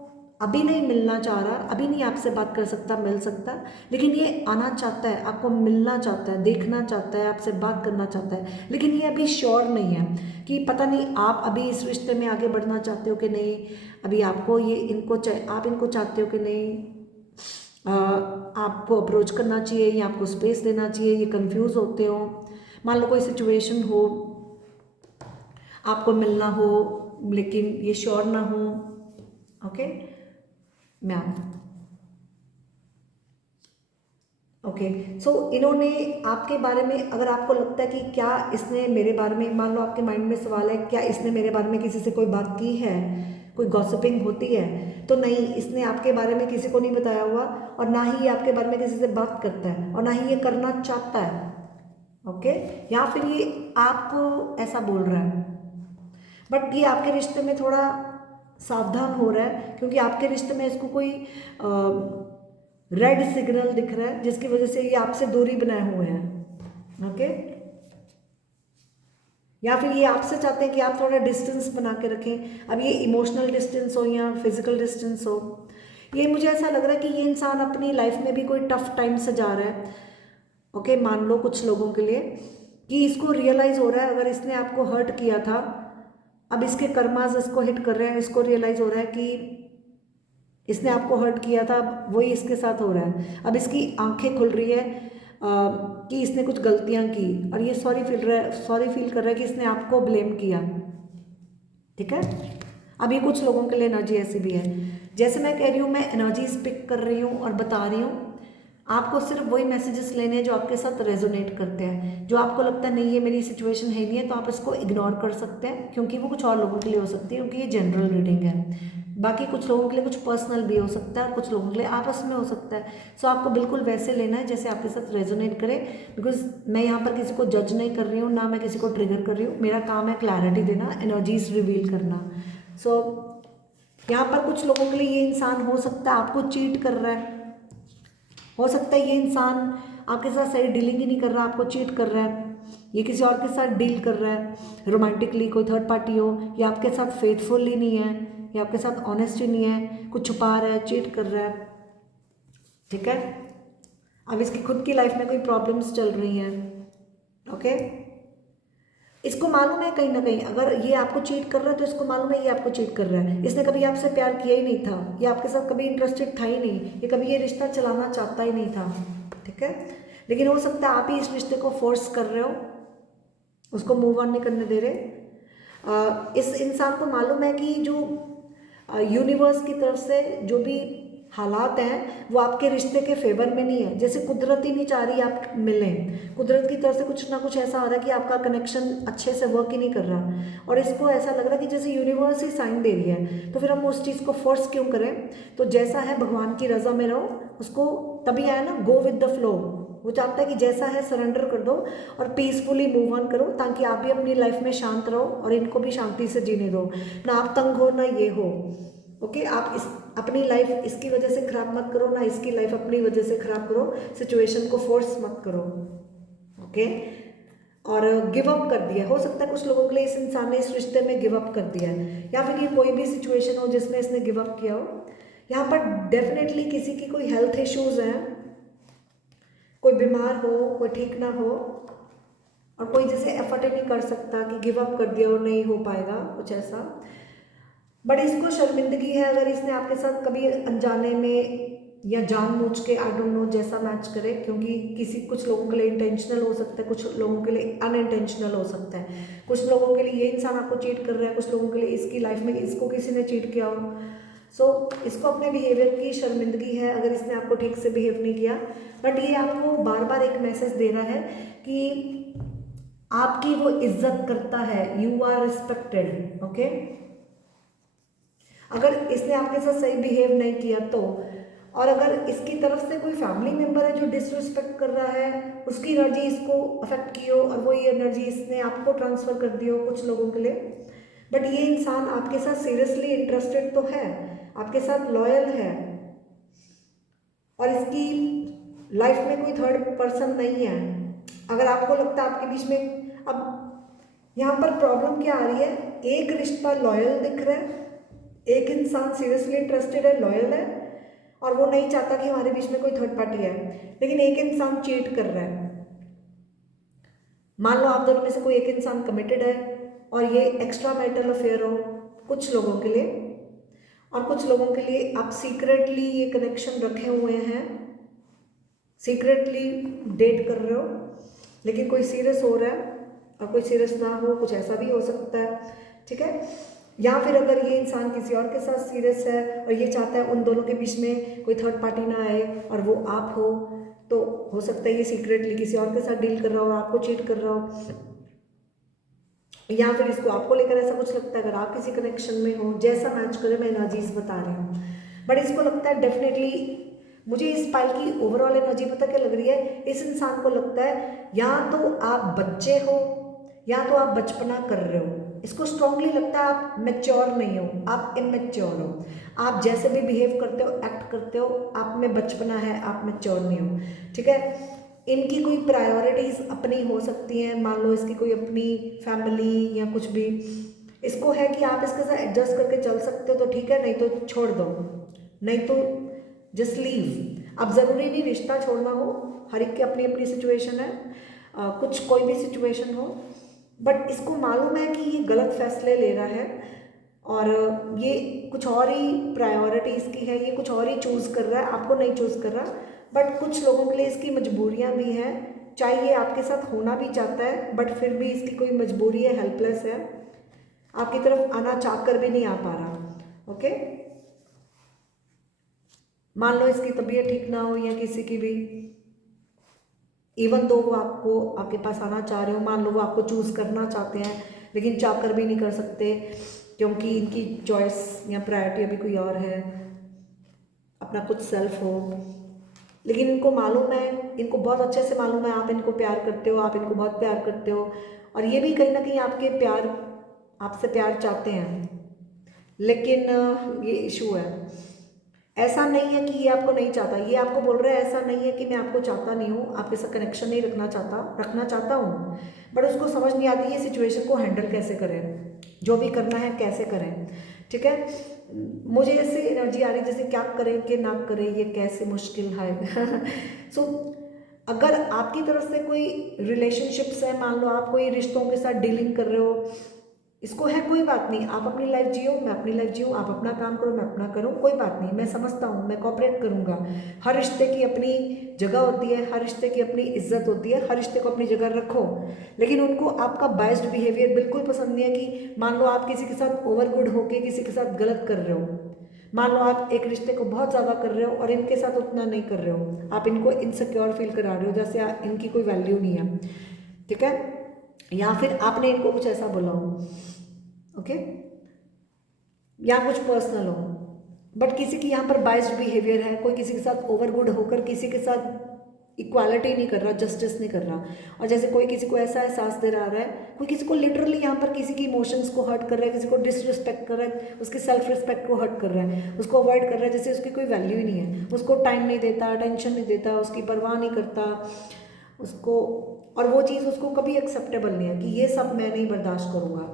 अभी नहीं मिलना चाह रहा, अभी नहीं आपसे बात कर सकता, मिल सकता, लेकिन ये आना चाहता है, आपको मिलना चाहता है, देखना चाहता है, आपसे बात करना चाहता है, लेकिन ये अभी श्योर नहीं है कि पता नहीं आप अभी इस रिश्ते में आगे बढ़ना चाहते हो कि नहीं, अभी आपको ये आप इनको चाहते हो कि नहीं, आपको अप्रोच करना चाहिए या आपको स्पेस देना चाहिए, ये कंफ्यूज होते हो। मान लो कोई सिचुएशन हो, आपको मिलना हो लेकिन ये श्योर ना हो। ओके मैम, ओके सो इन्होंने आपके बारे में, अगर आपको लगता है कि क्या इसने मेरे बारे में, मान लो आपके माइंड में सवाल है क्या इसने मेरे बारे में किसी से कोई बात की है, कोई गॉसिपिंग होती है, तो नहीं, इसने आपके बारे में किसी को नहीं बताया हुआ और ना ही ये आपके बारे में किसी से बात करता है और ना ही ये करना चाहता है। ओके, या फिर ये आपको ऐसा बोल रहा है, बट ये आपके रिश्ते में थोड़ा सावधान हो रहा है क्योंकि आपके रिश्ते में इसको कोई रेड सिग्नल दिख रहा है जिसकी वजह से ये आपसे दूरी बनाए हुए हैं। ओके, या फिर ये आपसे चाहते हैं कि आप थोड़ा डिस्टेंस बना के रखें। अब ये इमोशनल डिस्टेंस हो या फिजिकल डिस्टेंस हो, ये मुझे ऐसा लग रहा है कि ये इंसान अपनी लाइफ में भी कोई टफ टाइम से जा रहा है। ओके, मान लो कुछ लोगों के लिए कि इसको रियलाइज़ हो रहा है अगर इसने आपको हर्ट किया था, अब इसके कर्मास इसको हिट कर रहे हैं, इसको रियलाइज़ हो रहा है कि इसने आपको हर्ट किया था, अब वही इसके साथ हो रहा है। अब इसकी आंखें खुल रही है कि इसने कुछ गलतियां की और ये सॉरी फील कर रहा है कि इसने आपको ब्लेम किया। ठीक है, अब ये कुछ लोगों के लिए एनर्जी ऐसी भी है। जैसे मैं कह रही हूँ, मैं एनर्जीज पिक कर रही हूँ और बता रही हूँ, आपको सिर्फ वही मैसेजेस लेने हैं जो आपके साथ रेजोनेट करते हैं। जो आपको लगता है नहीं ये मेरी सिचुएशन है नहीं है, तो आप इसको इग्नोर कर सकते हैं क्योंकि वो कुछ और लोगों के लिए हो सकती है, क्योंकि ये जनरल रीडिंग है। बाकी कुछ लोगों के लिए कुछ पर्सनल भी हो सकता है, कुछ लोगों के लिए आपस में हो सकता है। सो आपको बिल्कुल वैसे लेना है जैसे आपके साथ रेजोनेट करे, बिकॉज मैं यहाँ पर किसी को जज नहीं कर रही हूँ, ना मैं किसी को ट्रिगर कर रही हूँ। मेरा काम है क्लैरिटी देना, एनर्जीज रिवील करना। सो यहाँ पर कुछ लोगों के लिए ये इंसान हो सकता है आपको चीट कर रहा है, हो सकता है ये इंसान आपके साथ सही डीलिंग ही नहीं कर रहा, आपको चीट कर रहा है, ये किसी और के साथ डील कर रहा है रोमांटिकली, कोई थर्ड पार्टी हो, या आपके साथ फेथफुल ही नहीं है, या आपके साथ ऑनेस्ट ही नहीं है, कुछ छुपा रहा है, चीट कर रहा है। ठीक है, अब इसकी खुद की लाइफ में कोई प्रॉब्लम्स चल रही हैं। ओके, इसको मालूम है कहीं ना कहीं अगर ये आपको चीट कर रहा है तो इसको मालूम है ये आपको चीट कर रहा है। इसने कभी आपसे प्यार किया ही नहीं था, ये आपके साथ कभी इंटरेस्टेड था ही नहीं, ये कभी ये रिश्ता चलाना चाहता ही नहीं था। ठीक है, लेकिन हो सकता है आप ही इस रिश्ते को फोर्स कर रहे हो, उसको मूव ऑन नहीं करने दे रहे। इस इंसान को मालूम है कि जो यूनिवर्स की तरफ से जो भी हालात हैं वो आपके रिश्ते के फेवर में नहीं है। जैसे कुदरत ही नहीं चाह रही आप मिलें, कुदरत की तरफ से कुछ ना कुछ ऐसा आ रहा है कि आपका कनेक्शन अच्छे से वर्क ही नहीं कर रहा, और इसको ऐसा लग रहा है कि जैसे यूनिवर्स ही साइन दे रही है, तो फिर हम उस चीज़ को फोर्स क्यों करें। तो जैसा है भगवान की रज़ा में रहो, उसको तभी आया ना गो विद द फ्लो। वो चाहता है कि जैसा है सरेंडर कर दो और पीसफुली मूव ऑन करो, ताकि आप भी अपनी लाइफ में शांत रहो और इनको भी शांति से जीने दो, ना आप तंग हो ना ये हो। ओके, आप इस अपनी लाइफ इसकी वजह से खराब मत करो, ना इसकी लाइफ अपनी वजह से खराब करो, सिचुएशन को फोर्स मत करो। ओके, और गिव अप कर दिया, हो सकता है कुछ लोगों के लिए इस इंसान ने इस रिश्ते में गिव अप कर दिया है, या फिर ये कोई भी सिचुएशन हो जिसमें इसने गिव अप किया हो। यहाँ पर डेफिनेटली किसी की कोई हेल्थ इश्यूज हैं, कोई बीमार हो, कोई ठीक ना हो, और कोई जैसे एफर्ट ही नहीं कर सकता कि गिव अप कर दिया और नहीं हो पाएगा, कुछ ऐसा। बट इसको शर्मिंदगी है अगर इसने आपके साथ कभी अनजाने में या जानबूझ के, आई डोंट नो, जैसा मैच करे, क्योंकि किसी कुछ लोगों के लिए इंटेंशनल हो सकता है, कुछ लोगों के लिए अनइंटेंशनल हो सकता है। कुछ लोगों के लिए ये इंसान आपको चीट कर रहा है, कुछ लोगों के लिए इसकी लाइफ में इसको किसी ने चीट किया हो। सो इसको अपने बिहेवियर की शर्मिंदगी है अगर इसने आपको ठीक से बिहेव नहीं किया। बट ये आपको बार बार एक मैसेज दे रहा है कि आपकी वो इज्जत करता है, यू आर रिस्पेक्टेड। ओके, अगर इसने आपके साथ सही बिहेव नहीं किया तो, और अगर इसकी तरफ से कोई फैमिली मेंबर है जो डिसरिस्पेक्ट कर रहा है, उसकी एनर्जी इसको अफेक्ट की हो और वो ये एनर्जी इसने आपको ट्रांसफर कर दी हो कुछ लोगों के लिए, बट ये इंसान आपके साथ सीरियसली इंटरेस्टेड तो है, आपके साथ लॉयल है, और इसकी लाइफ में कोई थर्ड पर्सन नहीं है। अगर आपको लगता है आपके बीच में, अब यहाँ पर प्रॉब्लम क्या आ रही है, एक रिश्ता लॉयल दिख रहा है, एक इंसान सीरियसली इंटरेस्टेड है, लॉयल है, और वो नहीं चाहता कि हमारे बीच में कोई थर्ड पार्टी है, लेकिन एक इंसान चीट कर रहा है। मान लो आप दोनों में से कोई एक इंसान कमिटेड है और ये एक्स्ट्रा मैरिटल अफेयर हो कुछ लोगों के लिए, और कुछ लोगों के लिए आप सीक्रेटली ये कनेक्शन रखे हुए हैं सीक्रेटली डेट कर रहे हो, लेकिन कोई सीरियस हो रहा है और कोई सीरियस ना हो, कुछ ऐसा भी हो सकता है, ठीक है। या फिर अगर ये इंसान किसी और के साथ सीरियस है और ये चाहता है उन दोनों के बीच में कोई थर्ड पार्टी ना आए और वो आप हो, तो हो सकता है ये सीक्रेटली किसी और के साथ डील कर रहा हो, आपको चीट कर रहा हो, या फिर इसको आपको लेकर ऐसा कुछ लगता है। अगर आप किसी कनेक्शन में हो, जैसा मैच करे, मैं एनर्जीज बता रही हूँ, बट इसको लगता है डेफिनेटली, मुझे इस पाइल की ओवरऑल एनर्जी पता क्या लग रही है, इस इंसान को लगता है या तो आप बच्चे हो या तो आप बचपना कर रहे हो। इसको स्ट्रांगली लगता है आप मैच्योर नहीं हो, आप इमेच्योर हो। आप जैसे भी बिहेव करते हो, एक्ट करते हो, आप में बचपना है, आप मैच्योर नहीं हो, ठीक है। इनकी कोई प्रायोरिटीज़ अपनी हो सकती हैं, मान लो इसकी कोई अपनी फैमिली या कुछ भी, इसको है कि आप इसके साथ एडजस्ट करके चल सकते हो तो ठीक है, नहीं तो छोड़ दो, नहीं तो जस्ट लीव। अब ज़रूरी नहीं रिश्ता छोड़ना हो, हर एक की अपनी अपनी सिचुएशन है, कुछ कोई भी सिचुएशन हो, बट इसको मालूम है कि ये गलत फैसले ले रहा है और ये कुछ और ही प्रायोरिटी इसकी है, ये कुछ और ही चूज़ कर रहा है, आपको नहीं चूज़ कर रहा। बट कुछ लोगों के लिए इसकी मजबूरियां भी हैं, चाहे ये आपके साथ होना भी चाहता है बट फिर भी इसकी कोई मजबूरी है, हेल्पलेस है, आपकी तरफ आना चाहकर भी नहीं आ पा रहा। ओके, मान लो इसकी तबीयत ठीक ना हो या किसी की भी, इवन दो वो आपको आपके पास आना चाह रहे हो, मान लो वो आपको चूज़ करना चाहते हैं लेकिन चाहकर भी नहीं कर सकते क्योंकि इनकी चॉइस या प्रायोरिटी अभी कोई और है, अपना कुछ सेल्फ हो। लेकिन इनको मालूम है, इनको बहुत अच्छे से मालूम है आप इनको प्यार करते हो, आप इनको बहुत प्यार करते हो और ये भी कहीं ना कहीं आपके प्यार, आपसे प्यार चाहते हैं। लेकिन ये इशू है, ऐसा नहीं है कि ये आपको नहीं चाहता, ये आपको बोल रहा है ऐसा नहीं है कि मैं आपको चाहता नहीं हूँ, आपके साथ कनेक्शन नहीं रखना चाहता, रखना चाहता हूँ, बट उसको समझ नहीं आती ये सिचुएशन को हैंडल कैसे करें, जो भी करना है कैसे करें, ठीक है। मुझे ऐसे एनर्जी आ रही है जैसे क्या करें कि ना करें, ये कैसे मुश्किल है। सो अगर आपकी तरफ से कोई रिलेशनशिप्स है, मान लो आप कोई रिश्तों के साथ डीलिंग कर रहे हो, इसको है कोई बात नहीं, आप अपनी लाइफ जियो, मैं अपनी लाइफ जीऊँ, आप अपना काम करो, मैं अपना करूँ, कोई बात नहीं, मैं समझता हूँ, मैं कोऑपरेट करूँगा। हर रिश्ते की अपनी जगह होती है, हर रिश्ते की अपनी इज्जत होती है, हर रिश्ते को अपनी जगह रखो। लेकिन उनको आपका बायस्ड बिहेवियर बिल्कुल पसंद नहीं है कि मान लो आप किसी के साथ ओवर गुड होके किसी के साथ गलत कर रहे हो, मान लो आप एक रिश्ते को बहुत ज़्यादा कर रहे हो और इनके साथ उतना नहीं कर रहे हो, आप इनको इनसिक्योर फील करा रहे हो, जैसे इनकी कोई वैल्यू नहीं है, ठीक है, या फिर आपने इनको कुछ ऐसा बोला हो, ओके, या कुछ पर्सनल हो, बट किसी की यहाँ पर बाइस्ड बिहेवियर है, कोई किसी के साथ ओवर गुड होकर किसी के साथ इक्वालिटी नहीं कर रहा, जस्टिस नहीं कर रहा, और जैसे कोई किसी को ऐसा एहसास दे रहा है, कोई किसी को लिटरली यहाँ पर किसी की इमोशंस को हर्ट कर रहा है, किसी को डिसरिस्पेक्ट कर रहा है, उसकी सेल्फ रिस्पेक्ट को हर्ट कर रहा है, उसको अवॉइड कर रहा है जैसे उसकी कोई वैल्यू ही नहीं है, उसको टाइम नहीं देता, अटेंशन नहीं देता, उसकी परवाह नहीं करता उसको, और वो चीज़ उसको कभी एक्सेप्टेबल नहीं है कि ये सब मैं नहीं बर्दाश्त करूँगा,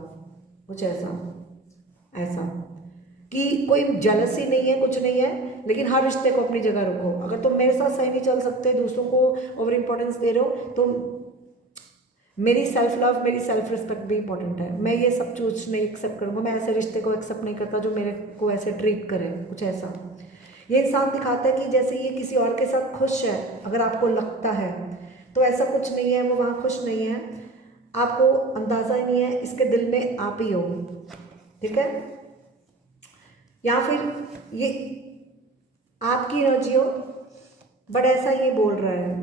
कुछ ऐसा ऐसा कि कोई जेलसी नहीं है, कुछ नहीं है, लेकिन हर रिश्ते को अपनी जगह रखो। अगर तुम मेरे साथ सही नहीं चल सकते, दूसरों को ओवर इंपॉर्टेंस दे रहे हो, तो मेरी सेल्फ लव, मेरी सेल्फ रिस्पेक्ट भी इंपॉर्टेंट है, मैं ये सब चूज नहीं एक्सेप्ट करूँगा, मैं ऐसे रिश्ते को एक्सेप्ट नहीं करता जो मेरे को ऐसे ट्रीट करे, कुछ ऐसा। ये इंसान दिखाता है कि जैसे ये किसी और के साथ खुश है, अगर आपको लगता है तो ऐसा कुछ नहीं है, वो वहाँ खुश नहीं है, आपको अंदाज़ा ही नहीं है, इसके दिल में आप ही हो, ठीक है। या फिर ये आपकी एनर्जी हो, बट ऐसा ये बोल रहा है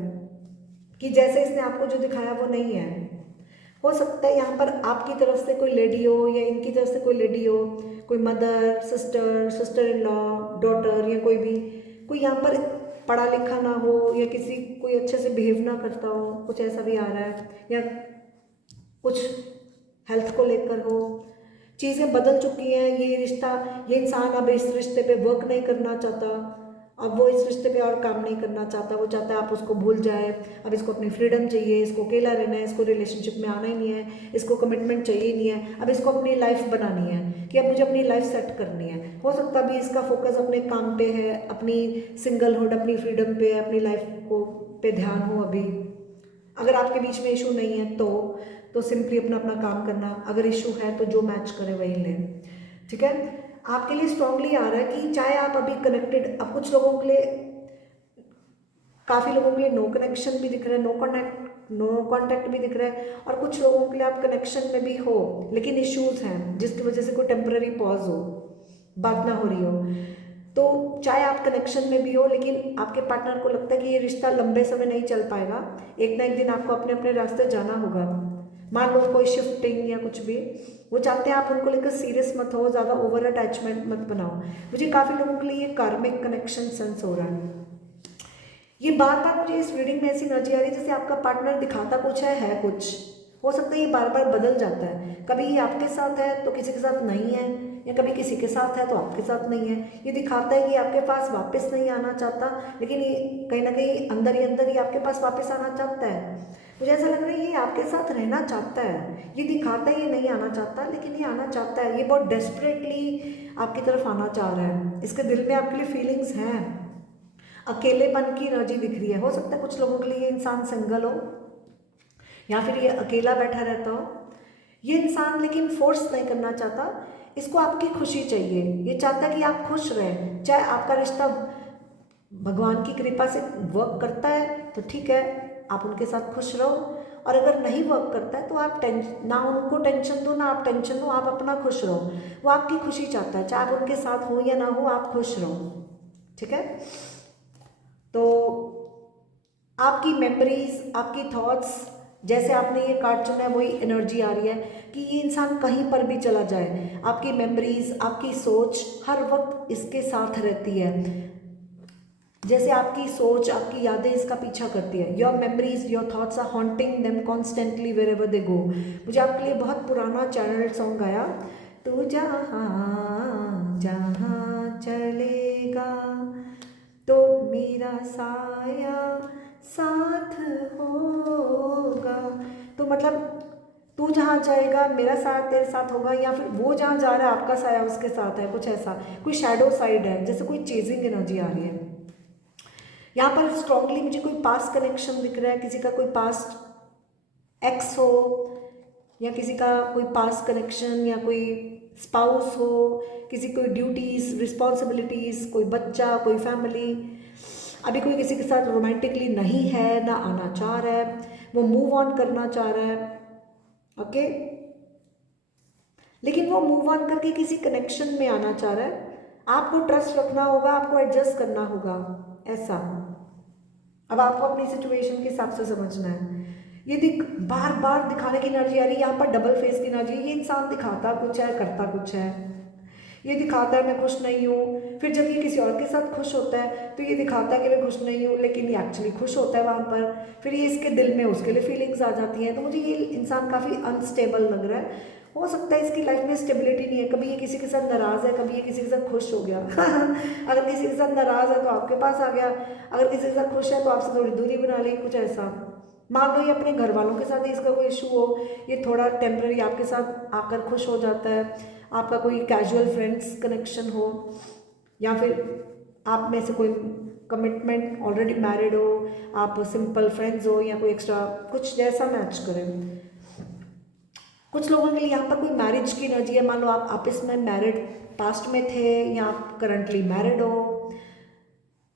कि जैसे इसने आपको जो दिखाया वो नहीं है। हो सकता है यहाँ पर आपकी तरफ से कोई लेडी हो या इनकी तरफ से कोई लेडी हो, कोई mother, sister, sister in law, daughter, या कोई भी, कोई यहाँ पर पढ़ा लिखा ना हो या किसी कोई अच्छे से बिहेव ना करता हो, कुछ ऐसा भी आ रहा है, या कुछ हेल्थ को लेकर हो, चीज़ें बदल चुकी हैं, ये रिश्ता, ये इंसान अब इस रिश्ते पे वर्क नहीं करना चाहता, अब वो इस रिश्ते पे और काम नहीं करना चाहता, वो चाहता है आप उसको भूल जाए, अब इसको अपनी फ्रीडम चाहिए, इसको अकेला रहना है, इसको रिलेशनशिप में आना ही नहीं है, इसको कमिटमेंट चाहिए नहीं है, अब इसको अपनी लाइफ बनानी है कि अब मुझे अपनी लाइफ सेट करनी है। हो सकता है अभी इसका फोकस अपने काम पे है, अपनी सिंगलहुड, अपनी फ्रीडम पे, अपनी लाइफ को पे ध्यान हो अभी। अगर आपके बीच में इशू नहीं है तो सिंपली अपना अपना काम करना, अगर इशू है तो जो मैच करे वही लें, ठीक है। आपके लिए स्ट्रांगली आ रहा है कि चाहे आप अभी कनेक्टेड, अब कुछ लोगों के लिए काफ़ी लोगों के लिए नो कनेक्शन भी दिख रहा है, नो कॉन्टैक्ट भी दिख रहा है, और कुछ लोगों के लिए आप कनेक्शन में भी हो लेकिन इश्यूज हैं जिसकी वजह से कोई टेम्पररी पॉज हो, बात ना हो रही हो। तो चाहे आप कनेक्शन में भी हो लेकिन आपके पार्टनर को लगता है कि ये रिश्ता लंबे समय नहीं चल पाएगा, एक ना एक दिन आपको अपने अपने रास्ते जाना होगा। मान लो कोई शिफ्टिंग या कुछ भी, वो चाहते हैं आप उनको लेकर सीरियस मत हो, ज़्यादा ओवर अटैचमेंट मत बनाओ। मुझे काफ़ी लोगों के लिए ये कार्मिक कनेक्शन सेंस हो रहा है। ये बार बार मुझे इस रीडिंग में ऐसी एनर्जी आ रही है जैसे आपका पार्टनर दिखाता कुछ है कुछ। हो सकता है ये बार बार बदल जाता है, कभी ये आपके साथ है तो किसी के साथ नहीं है, या कभी किसी के साथ है तो आपके साथ नहीं है। ये दिखाता है कि आपके पास वापस नहीं आना चाहता, लेकिन ये कहीं ना कहीं अंदर ही आपके पास वापस आना चाहता है। मुझे ऐसा लग रहा है ये आपके साथ रहना चाहता है। ये दिखाता है ये नहीं आना चाहता, लेकिन ये आना चाहता है। ये बहुत डेस्परेटली आपकी तरफ आना चाह रहा है। इसके दिल में आपके लिए फीलिंग्स हैं। अकेलेपन की एनर्जी दिख रही है। हो सकता है कुछ लोगों के लिए ये इंसान सिंगल हो या फिर ये अकेला बैठा रहता हो। ये इंसान लेकिन फोर्स नहीं करना चाहता, इसको आपकी खुशी चाहिए। ये चाहता है कि आप खुश रहें। चाहे आपका रिश्ता भगवान की कृपा से वर्क करता है तो ठीक है, आप उनके साथ खुश रहो, और अगर नहीं वर्क करता है तो आप ना उनको टेंशन दो ना आप टेंशन लो, आप अपना खुश रहो। वो आपकी खुशी चाहता है, चाहे आप उनके साथ हो या ना हो, आप खुश रहो। ठीक है, तो आपकी मेमोरीज, आपकी थॉट्स, जैसे आपने ये कार्ड चुना है वही एनर्जी आ रही है कि ये इंसान कहीं पर भी चला जाए, आपकी मेमोरीज, आपकी सोच हर वक्त इसके साथ रहती है। जैसे आपकी सोच, आपकी यादें इसका पीछा करती है। Your memories, your thoughts are haunting them constantly wherever they go. मुझे आपके लिए बहुत पुराना चैनल सॉन्ग आया, तू जहाँ जहाँ चलेगा तो मेरा साया साथ होगा। तो मतलब तू जहाँ जाएगा मेरा साथ तेरे साथ होगा, या फिर वो जहाँ जा रहा है आपका साया उसके साथ है, कुछ ऐसा। कोई शैडो साइड है, जैसे कोई चेजिंग एनर्जी आ रही है यहाँ पर। स्ट्रांगली मुझे कोई पास्ट कनेक्शन दिख रहा है, किसी का कोई पास्ट एक्स हो, या किसी का कोई पास्ट कनेक्शन, या कोई स्पाउस हो, किसी कोई ड्यूटीज, रिस्पॉन्सिबिलिटीज, कोई बच्चा, कोई फैमिली। अभी कोई किसी के साथ रोमांटिकली नहीं है, ना आना चाह रहा है, वो मूव ऑन करना चाह रहा है। ओके, लेकिन वो मूव ऑन करके किसी कनेक्शन में आना चाह रहा है। आपको ट्रस्ट रखना होगा, आपको एडजस्ट करना होगा, ऐसा। अब आपको अपनी सिचुएशन के हिसाब से समझना है। ये बार बार दिखाने की एनर्जी आ रही है यहाँ पर, डबल फेस की एनर्जी। ये इंसान दिखाता कुछ है, करता कुछ है। ये दिखाता है मैं खुश नहीं हूँ, फिर जब ये किसी और के साथ खुश होता है तो ये दिखाता है कि मैं खुश नहीं हूँ, लेकिन ये एक्चुअली खुश होता है वहाँ पर। फिर ये इसके दिल में उसके लिए फीलिंग्स आ जाती हैं। तो मुझे ये इंसान काफ़ी अनस्टेबल लग रहा है। हो सकता है इसकी लाइफ में स्टेबिलिटी नहीं है, कभी ये किसी के साथ नाराज़ है, कभी ये किसी के साथ खुश हो गया अगर किसी के साथ नाराज़ है तो आपके पास आ गया, अगर किसी के साथ खुश है तो आपसे थोड़ी दूरी बना ली, कुछ ऐसा। मान लो ये अपने घर वालों के साथ ही इसका कोई इशू हो, ये थोड़ा टेम्पररी आपके साथ आकर खुश हो जाता है, आपका कोई कैजुअल फ्रेंड्स कनेक्शन हो, या फिर आप में से कोई कमिटमेंट ऑलरेडी मैरिड हो, आप सिंपल फ्रेंड्स हो, या कोई एक्स्ट्रा कुछ जैसा मैच करें। कुछ लोगों के लिए यहाँ पर कोई मैरिज की एनर्जी है। मान लो आप आपस में मैरिड पास्ट में थे, या आप करंटली मैरिड हो,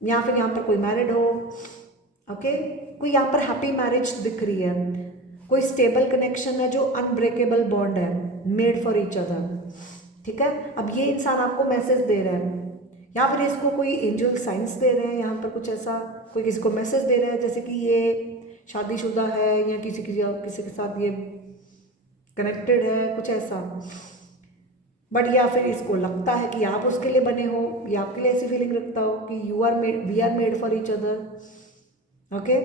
या फिर यहाँ पर कोई मैरिड हो। ओके, कोई यहाँ पर हैप्पी मैरिज दिख रही है, कोई स्टेबल कनेक्शन है जो अनब्रेकेबल बॉन्ड है, मेड फॉर ईच अदर। ठीक है, अब ये इंसान आपको मैसेज दे रहा है, या फिर इसको कोई एंजल साइंस दे रहे हैं यहाँ पर, कुछ ऐसा। कोई किसी को मैसेज दे रहा है जैसे कि ये शादीशुदा है, या किसी के साथ ये कनेक्टेड है, कुछ ऐसा। बट या फिर इसको लगता है कि आप उसके लिए बने हो, या आपके लिए ऐसी फीलिंग रखता हो कि we are made for each other. Okay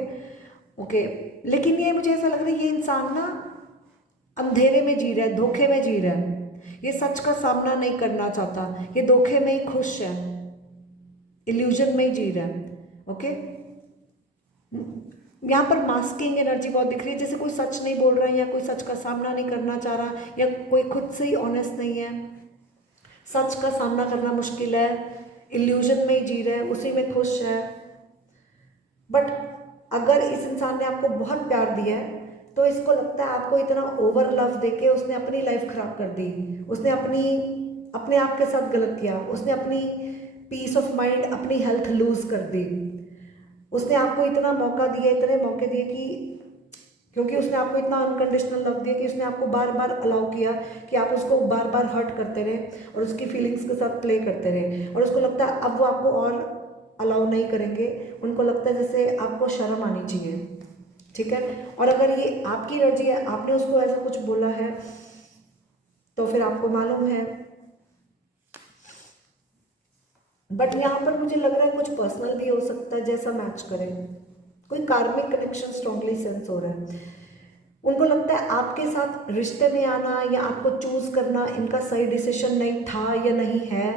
okay, लेकिन ये मुझे ऐसा लग रहा है ये इंसान ना अंधेरे में जी रहा है, धोखे में जी रहा है। ये सच का सामना नहीं करना चाहता, ये धोखे में ही खुश है, इल्यूजन में ही जी रहा है। ओके, यहाँ पर मास्किंग एनर्जी बहुत दिख रही है, जैसे कोई सच नहीं बोल रहा है, या कोई सच का सामना नहीं करना चाह रहा, या कोई खुद से ही ऑनेस्ट नहीं है, सच का सामना करना मुश्किल है, इल्यूजन में ही जी रहा है, उसी में खुश है। बट अगर इस इंसान ने आपको बहुत प्यार दिया है तो इसको लगता है आपको इतना ओवर लव देके उसने अपनी लाइफ खराब कर दी, उसने अपने आप के साथ गलत किया, उसने अपनी पीस ऑफ माइंड, अपनी हेल्थ लूज कर दी। उसने आपको इतना मौका दिया, इतने मौके दिए कि क्योंकि उसने आपको इतना अनकंडीशनल लव दिया कि उसने आपको बार बार अलाउ किया कि आप उसको बार बार हर्ट करते रहे और उसकी फीलिंग्स के साथ प्ले करते रहे, और उसको लगता है अब वो आपको और अलाउ नहीं करेंगे, उनको लगता है जैसे आपको शर्म आनी चाहिए, ठीक है। और अगर ये आपकी एनर्जी है, आपने उसको ऐसा कुछ बोला है, तो फिर आपको मालूम है। बट यहाँ पर मुझे लग रहा है कुछ पर्सनल भी हो सकता है, जैसा मैच करे, कोई कार्मिक कनेक्शन स्ट्रांगली सेंस हो रहा है। उनको लगता है आपके साथ रिश्ते में आना या आपको चूज करना इनका सही डिसीजन नहीं था या नहीं है।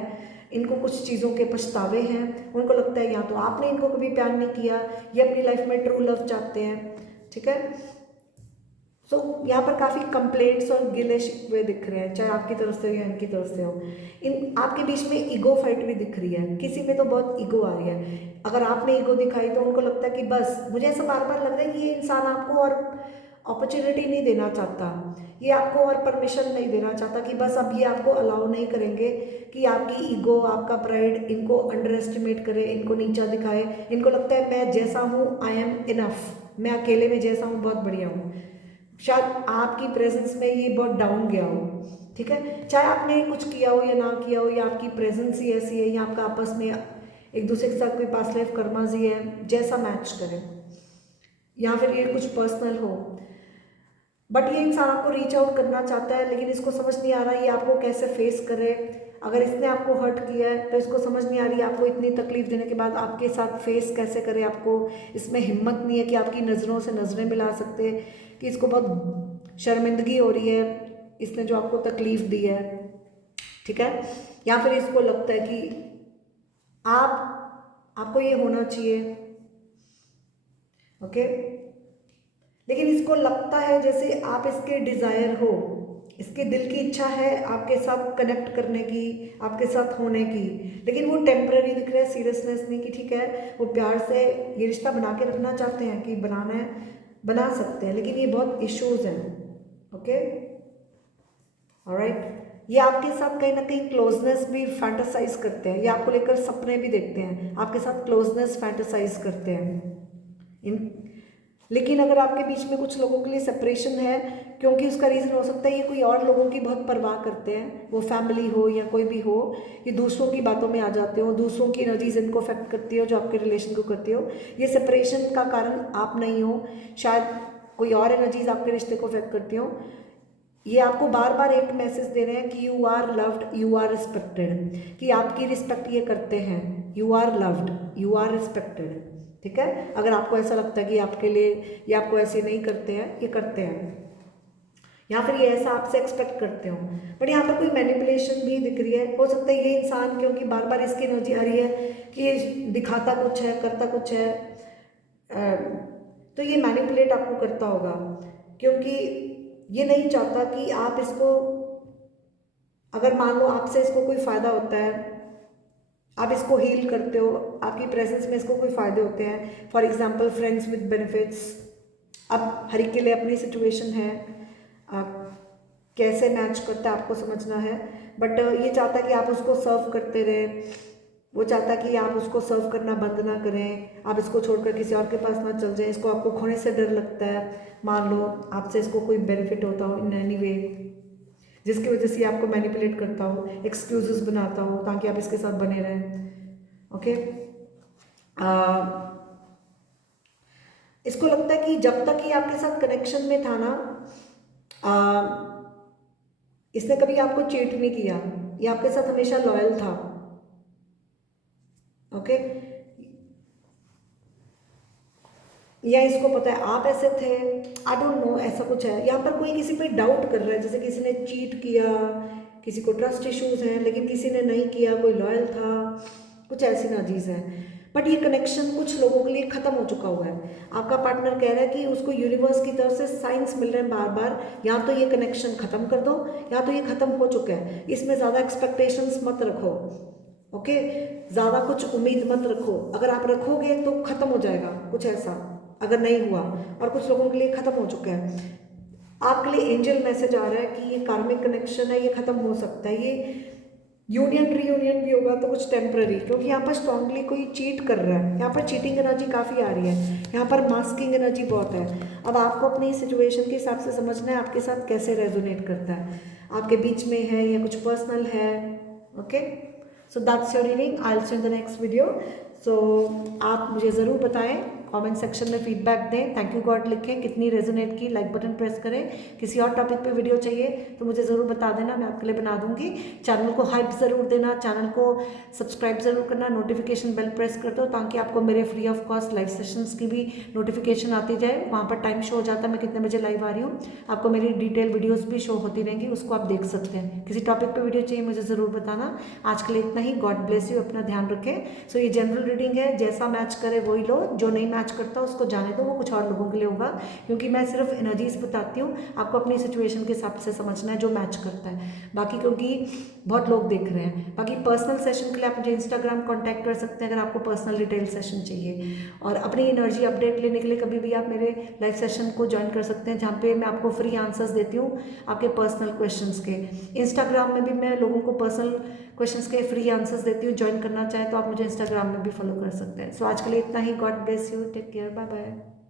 इनको कुछ चीज़ों के पछतावे हैं। उनको लगता है या तो आपने इनको कभी प्यार नहीं किया, ये अपनी लाइफ में ट्रू लव चाहते हैं, ठीक है। सो यहाँ पर काफ़ी कंप्लेंट्स और गिले शिकवे दिख रहे हैं, चाहे आपकी तरफ से हो या इनकी तरफ से हो। इन आपके बीच में ईगो फाइट भी दिख रही है, किसी पे तो बहुत ईगो आ रही है। अगर आपने ईगो दिखाई तो उनको लगता है कि बस, मुझे ऐसा बार बार लग रहा है कि ये इंसान आपको और अपॉर्चुनिटी नहीं देना चाहता, ये आपको और परमिशन नहीं देना चाहता, कि बस अब ये आपको अलाउ नहीं करेंगे कि आपकी ईगो, आपका प्राइड इनको अंडर एस्टिमेट करे, इनको नीचा दिखाए। इनको लगता है मैं जैसा हूँ आई एम इनफ, मैं अकेले में जैसा हूँ बहुत बढ़िया हूँ। शायद आपकी प्रेजेंस में ये बहुत डाउन गया हो, ठीक है। चाहे आपने कुछ किया हो या ना किया हो, या आपकी प्रेजेंस ही ऐसी है, या आपका आपस में एक दूसरे के साथ कोई पास्ट लाइफ कर्माजी है, जैसा मैच करे, या फिर ये कुछ पर्सनल हो। बट ये इंसान आपको रीच आउट करना चाहता है, लेकिन इसको समझ नहीं आ रहा ये आपको कैसे फेस करे। अगर इसने आपको हर्ट किया है तो इसको समझ नहीं आ रही आपको इतनी तकलीफ देने के बाद आपके साथ फेस कैसे करे। आपको इसमें हिम्मत नहीं है कि आपकी नज़रों से नज़रें मिला सकते, कि इसको बहुत शर्मिंदगी हो रही है इसने जो आपको तकलीफ दी है, ठीक है। या फिर इसको लगता है कि आपको ये होना चाहिए, ओके। लेकिन इसको लगता है जैसे आप इसके डिज़ायर हो, इसके दिल की इच्छा है आपके साथ कनेक्ट करने की, आपके साथ होने की, लेकिन वो टेम्पररी दिख रहा है, सीरियसनेस नहीं। कि ठीक है वो प्यार से ये रिश्ता बना के रखना चाहते हैं, कि बनाना है बना सकते हैं, लेकिन ये बहुत इश्यूज हैं, ओके ऑलराइट। ये आपके साथ कहीं ना कहीं क्लोजनेस भी फैंटासाइज करते हैं, ये आपको लेकर सपने भी देखते हैं, आपके साथ क्लोजनेस फैंटासाइज करते हैं इन। लेकिन अगर आपके बीच में कुछ लोगों के लिए सेपरेशन है, क्योंकि उसका रीज़न हो सकता है ये कोई और लोगों की बहुत परवाह करते हैं, वो फैमिली हो या कोई भी हो, ये दूसरों की बातों में आ जाते हो, दूसरों की एनर्जीज इनको अफेक्ट करती हो जो आपके रिलेशन को करती हो। ये सेपरेशन का कारण आप नहीं हो, शायद कोई और एनर्जीज आपके रिश्ते को अफेक्ट करती हो। ये आपको बार बार एक मैसेज दे रहे हैं कि you are loved, you are respected, कि आपकी रिस्पेक्ट ये करते हैं, you are loved, you are respected, ठीक है। अगर आपको ऐसा लगता है कि आपके लिए ये आपको ऐसे नहीं करते हैं, ये करते हैं, या फिर ये ऐसा आपसे एक्सपेक्ट करते हो। बट यहाँ पर कोई मैनिपुलेशन भी दिख रही है। हो सकता है ये इंसान, क्योंकि बार बार इसकी एनर्जी आ रही है कि ये दिखाता कुछ है, करता कुछ है, तो ये मैनिपुलेट आपको करता होगा, क्योंकि ये नहीं चाहता कि आप इसको, अगर मान लो आपसे इसको कोई फ़ायदा होता है, आप इसको हील करते हो, आपकी प्रेजेंस में इसको कोई फ़ायदे होते हैं, for example friends with benefits. अब हर एक के लिए अपनी सिचुएशन है, आप कैसे मैच करता है आपको समझना है। बट ये चाहता है कि आप उसको सर्व करते रहें, वो चाहता है कि आप उसको सर्व करना बंद ना करें, आप इसको छोड़कर किसी और के पास ना चल जाएं, इसको आपको खोने से डर लगता है। मान लो आपसे इसको कोई बेनिफिट होता हो इन एनी वे, जिसकी वजह से आपको मैनिपुलेट करता हो, एक्सक्यूजेस बनाता हो ताकि आप इसके साथ बने रहें, ओके। इसको लगता है कि जब तक ये आपके साथ कनेक्शन में था ना, इसने कभी आपको चीट नहीं किया, ये आपके साथ हमेशा लॉयल था, ओके। या इसको पता है आप ऐसे थे, आई डोंट नो, ऐसा कुछ है। यहाँ पर कोई किसी पे डाउट कर रहा है, जैसे किसी ने चीट किया, किसी को ट्रस्ट इश्यूज हैं, लेकिन किसी ने नहीं किया, कोई लॉयल था, कुछ ऐसी नाजीज है। बट ये कनेक्शन कुछ लोगों के लिए ख़त्म हो चुका हुआ है। आपका पार्टनर कह रहा है कि उसको यूनिवर्स की तरफ से साइंस मिल रहे हैं बार बार, या तो ये कनेक्शन ख़त्म कर दो, या तो ये ख़त्म हो चुका है, इसमें ज़्यादा एक्सपेक्टेशंस मत रखो, ओके। ज़्यादा कुछ उम्मीद मत रखो, अगर आप रखोगे तो ख़त्म हो जाएगा, कुछ ऐसा अगर नहीं हुआ। और कुछ लोगों के लिए ख़त्म हो चुका है। आपके लिए एंजल मैसेज आ रहा है कि ये कार्मिक कनेक्शन है, ये ख़त्म हो सकता है, ये यूनियन रीयूनियन भी होगा तो कुछ टेम्पररी, क्योंकि यहाँ पर स्ट्रांगली कोई चीट कर रहा है, यहाँ पर चीटिंग एनर्जी काफ़ी आ रही है, यहाँ पर मास्किंग एनर्जी बहुत है। अब आपको अपनी सिचुएशन के हिसाब से समझना है आपके साथ कैसे रेजोनेट करता है, आपके बीच में है या कुछ पर्सनल है। Okay, so that's your reading, I will see in the next video. So आप मुझे ज़रूर बताएं, कमेंट सेक्शन में फीडबैक दें, थैंक यू गॉड लिखें, कितनी रेजोनेट की, लाइक बटन प्रेस करें। किसी और टॉपिक पे वीडियो चाहिए तो मुझे ज़रूर बता देना, मैं आपके लिए बना दूंगी। चैनल को हाइप ज़रूर देना, चैनल को सब्सक्राइब ज़रूर करना, नोटिफिकेशन बेल प्रेस कर दो ताकि आपको मेरे free of cost live sessions की भी नोटिफिकेशन आती जाए। वहाँ पर टाइम शो हो जाता है मैं कितने बजे लाइव आ रही हूँ, आपको मेरी डिटेल वीडियोज़ भी शो होती रहेंगी, उसको आप देख सकते हैं। किसी टॉपिक पर वीडियो चाहिए मुझे ज़रूर बताना। आज के लिए इतना ही, गॉड ब्लेस यू, अपना ध्यान रखें। सो ये जनरल रीडिंग है, जैसा मैच करे वही लो, जो नहीं मैच करता उसको जाने दो, वो कुछ और लोगों के लिए होगा, क्योंकि मैं सिर्फ एनर्जीज बताती हूँ, आपको अपनी सिचुएशन के हिसाब से समझना है जो मैच करता है। बाकी क्योंकि बहुत लोग देख रहे हैं, बाकी पर्सनल सेशन के लिए आप मुझे इंस्टाग्राम कॉन्टैक्ट कर सकते हैं अगर आपको पर्सनल डिटेल सेशन चाहिए। और अपनी एनर्जी अपडेट लेने के लिए कभी भी आप मेरे लाइव सेशन को ज्वाइन कर सकते हैं, जहाँ पे मैं आपको फ्री आंसर्स देती हूँ आपके पर्सनल क्वेश्चंस के। इंस्टाग्राम में भी मैं लोगों को पर्सनल क्वेश्चंस के फ्री आंसर्स देती हूँ, ज्वाइन करना चाहे तो आप मुझे इंस्टाग्राम में भी फॉलो कर सकते हैं। सो आज के लिए इतना ही, God bless you, take care, bye bye.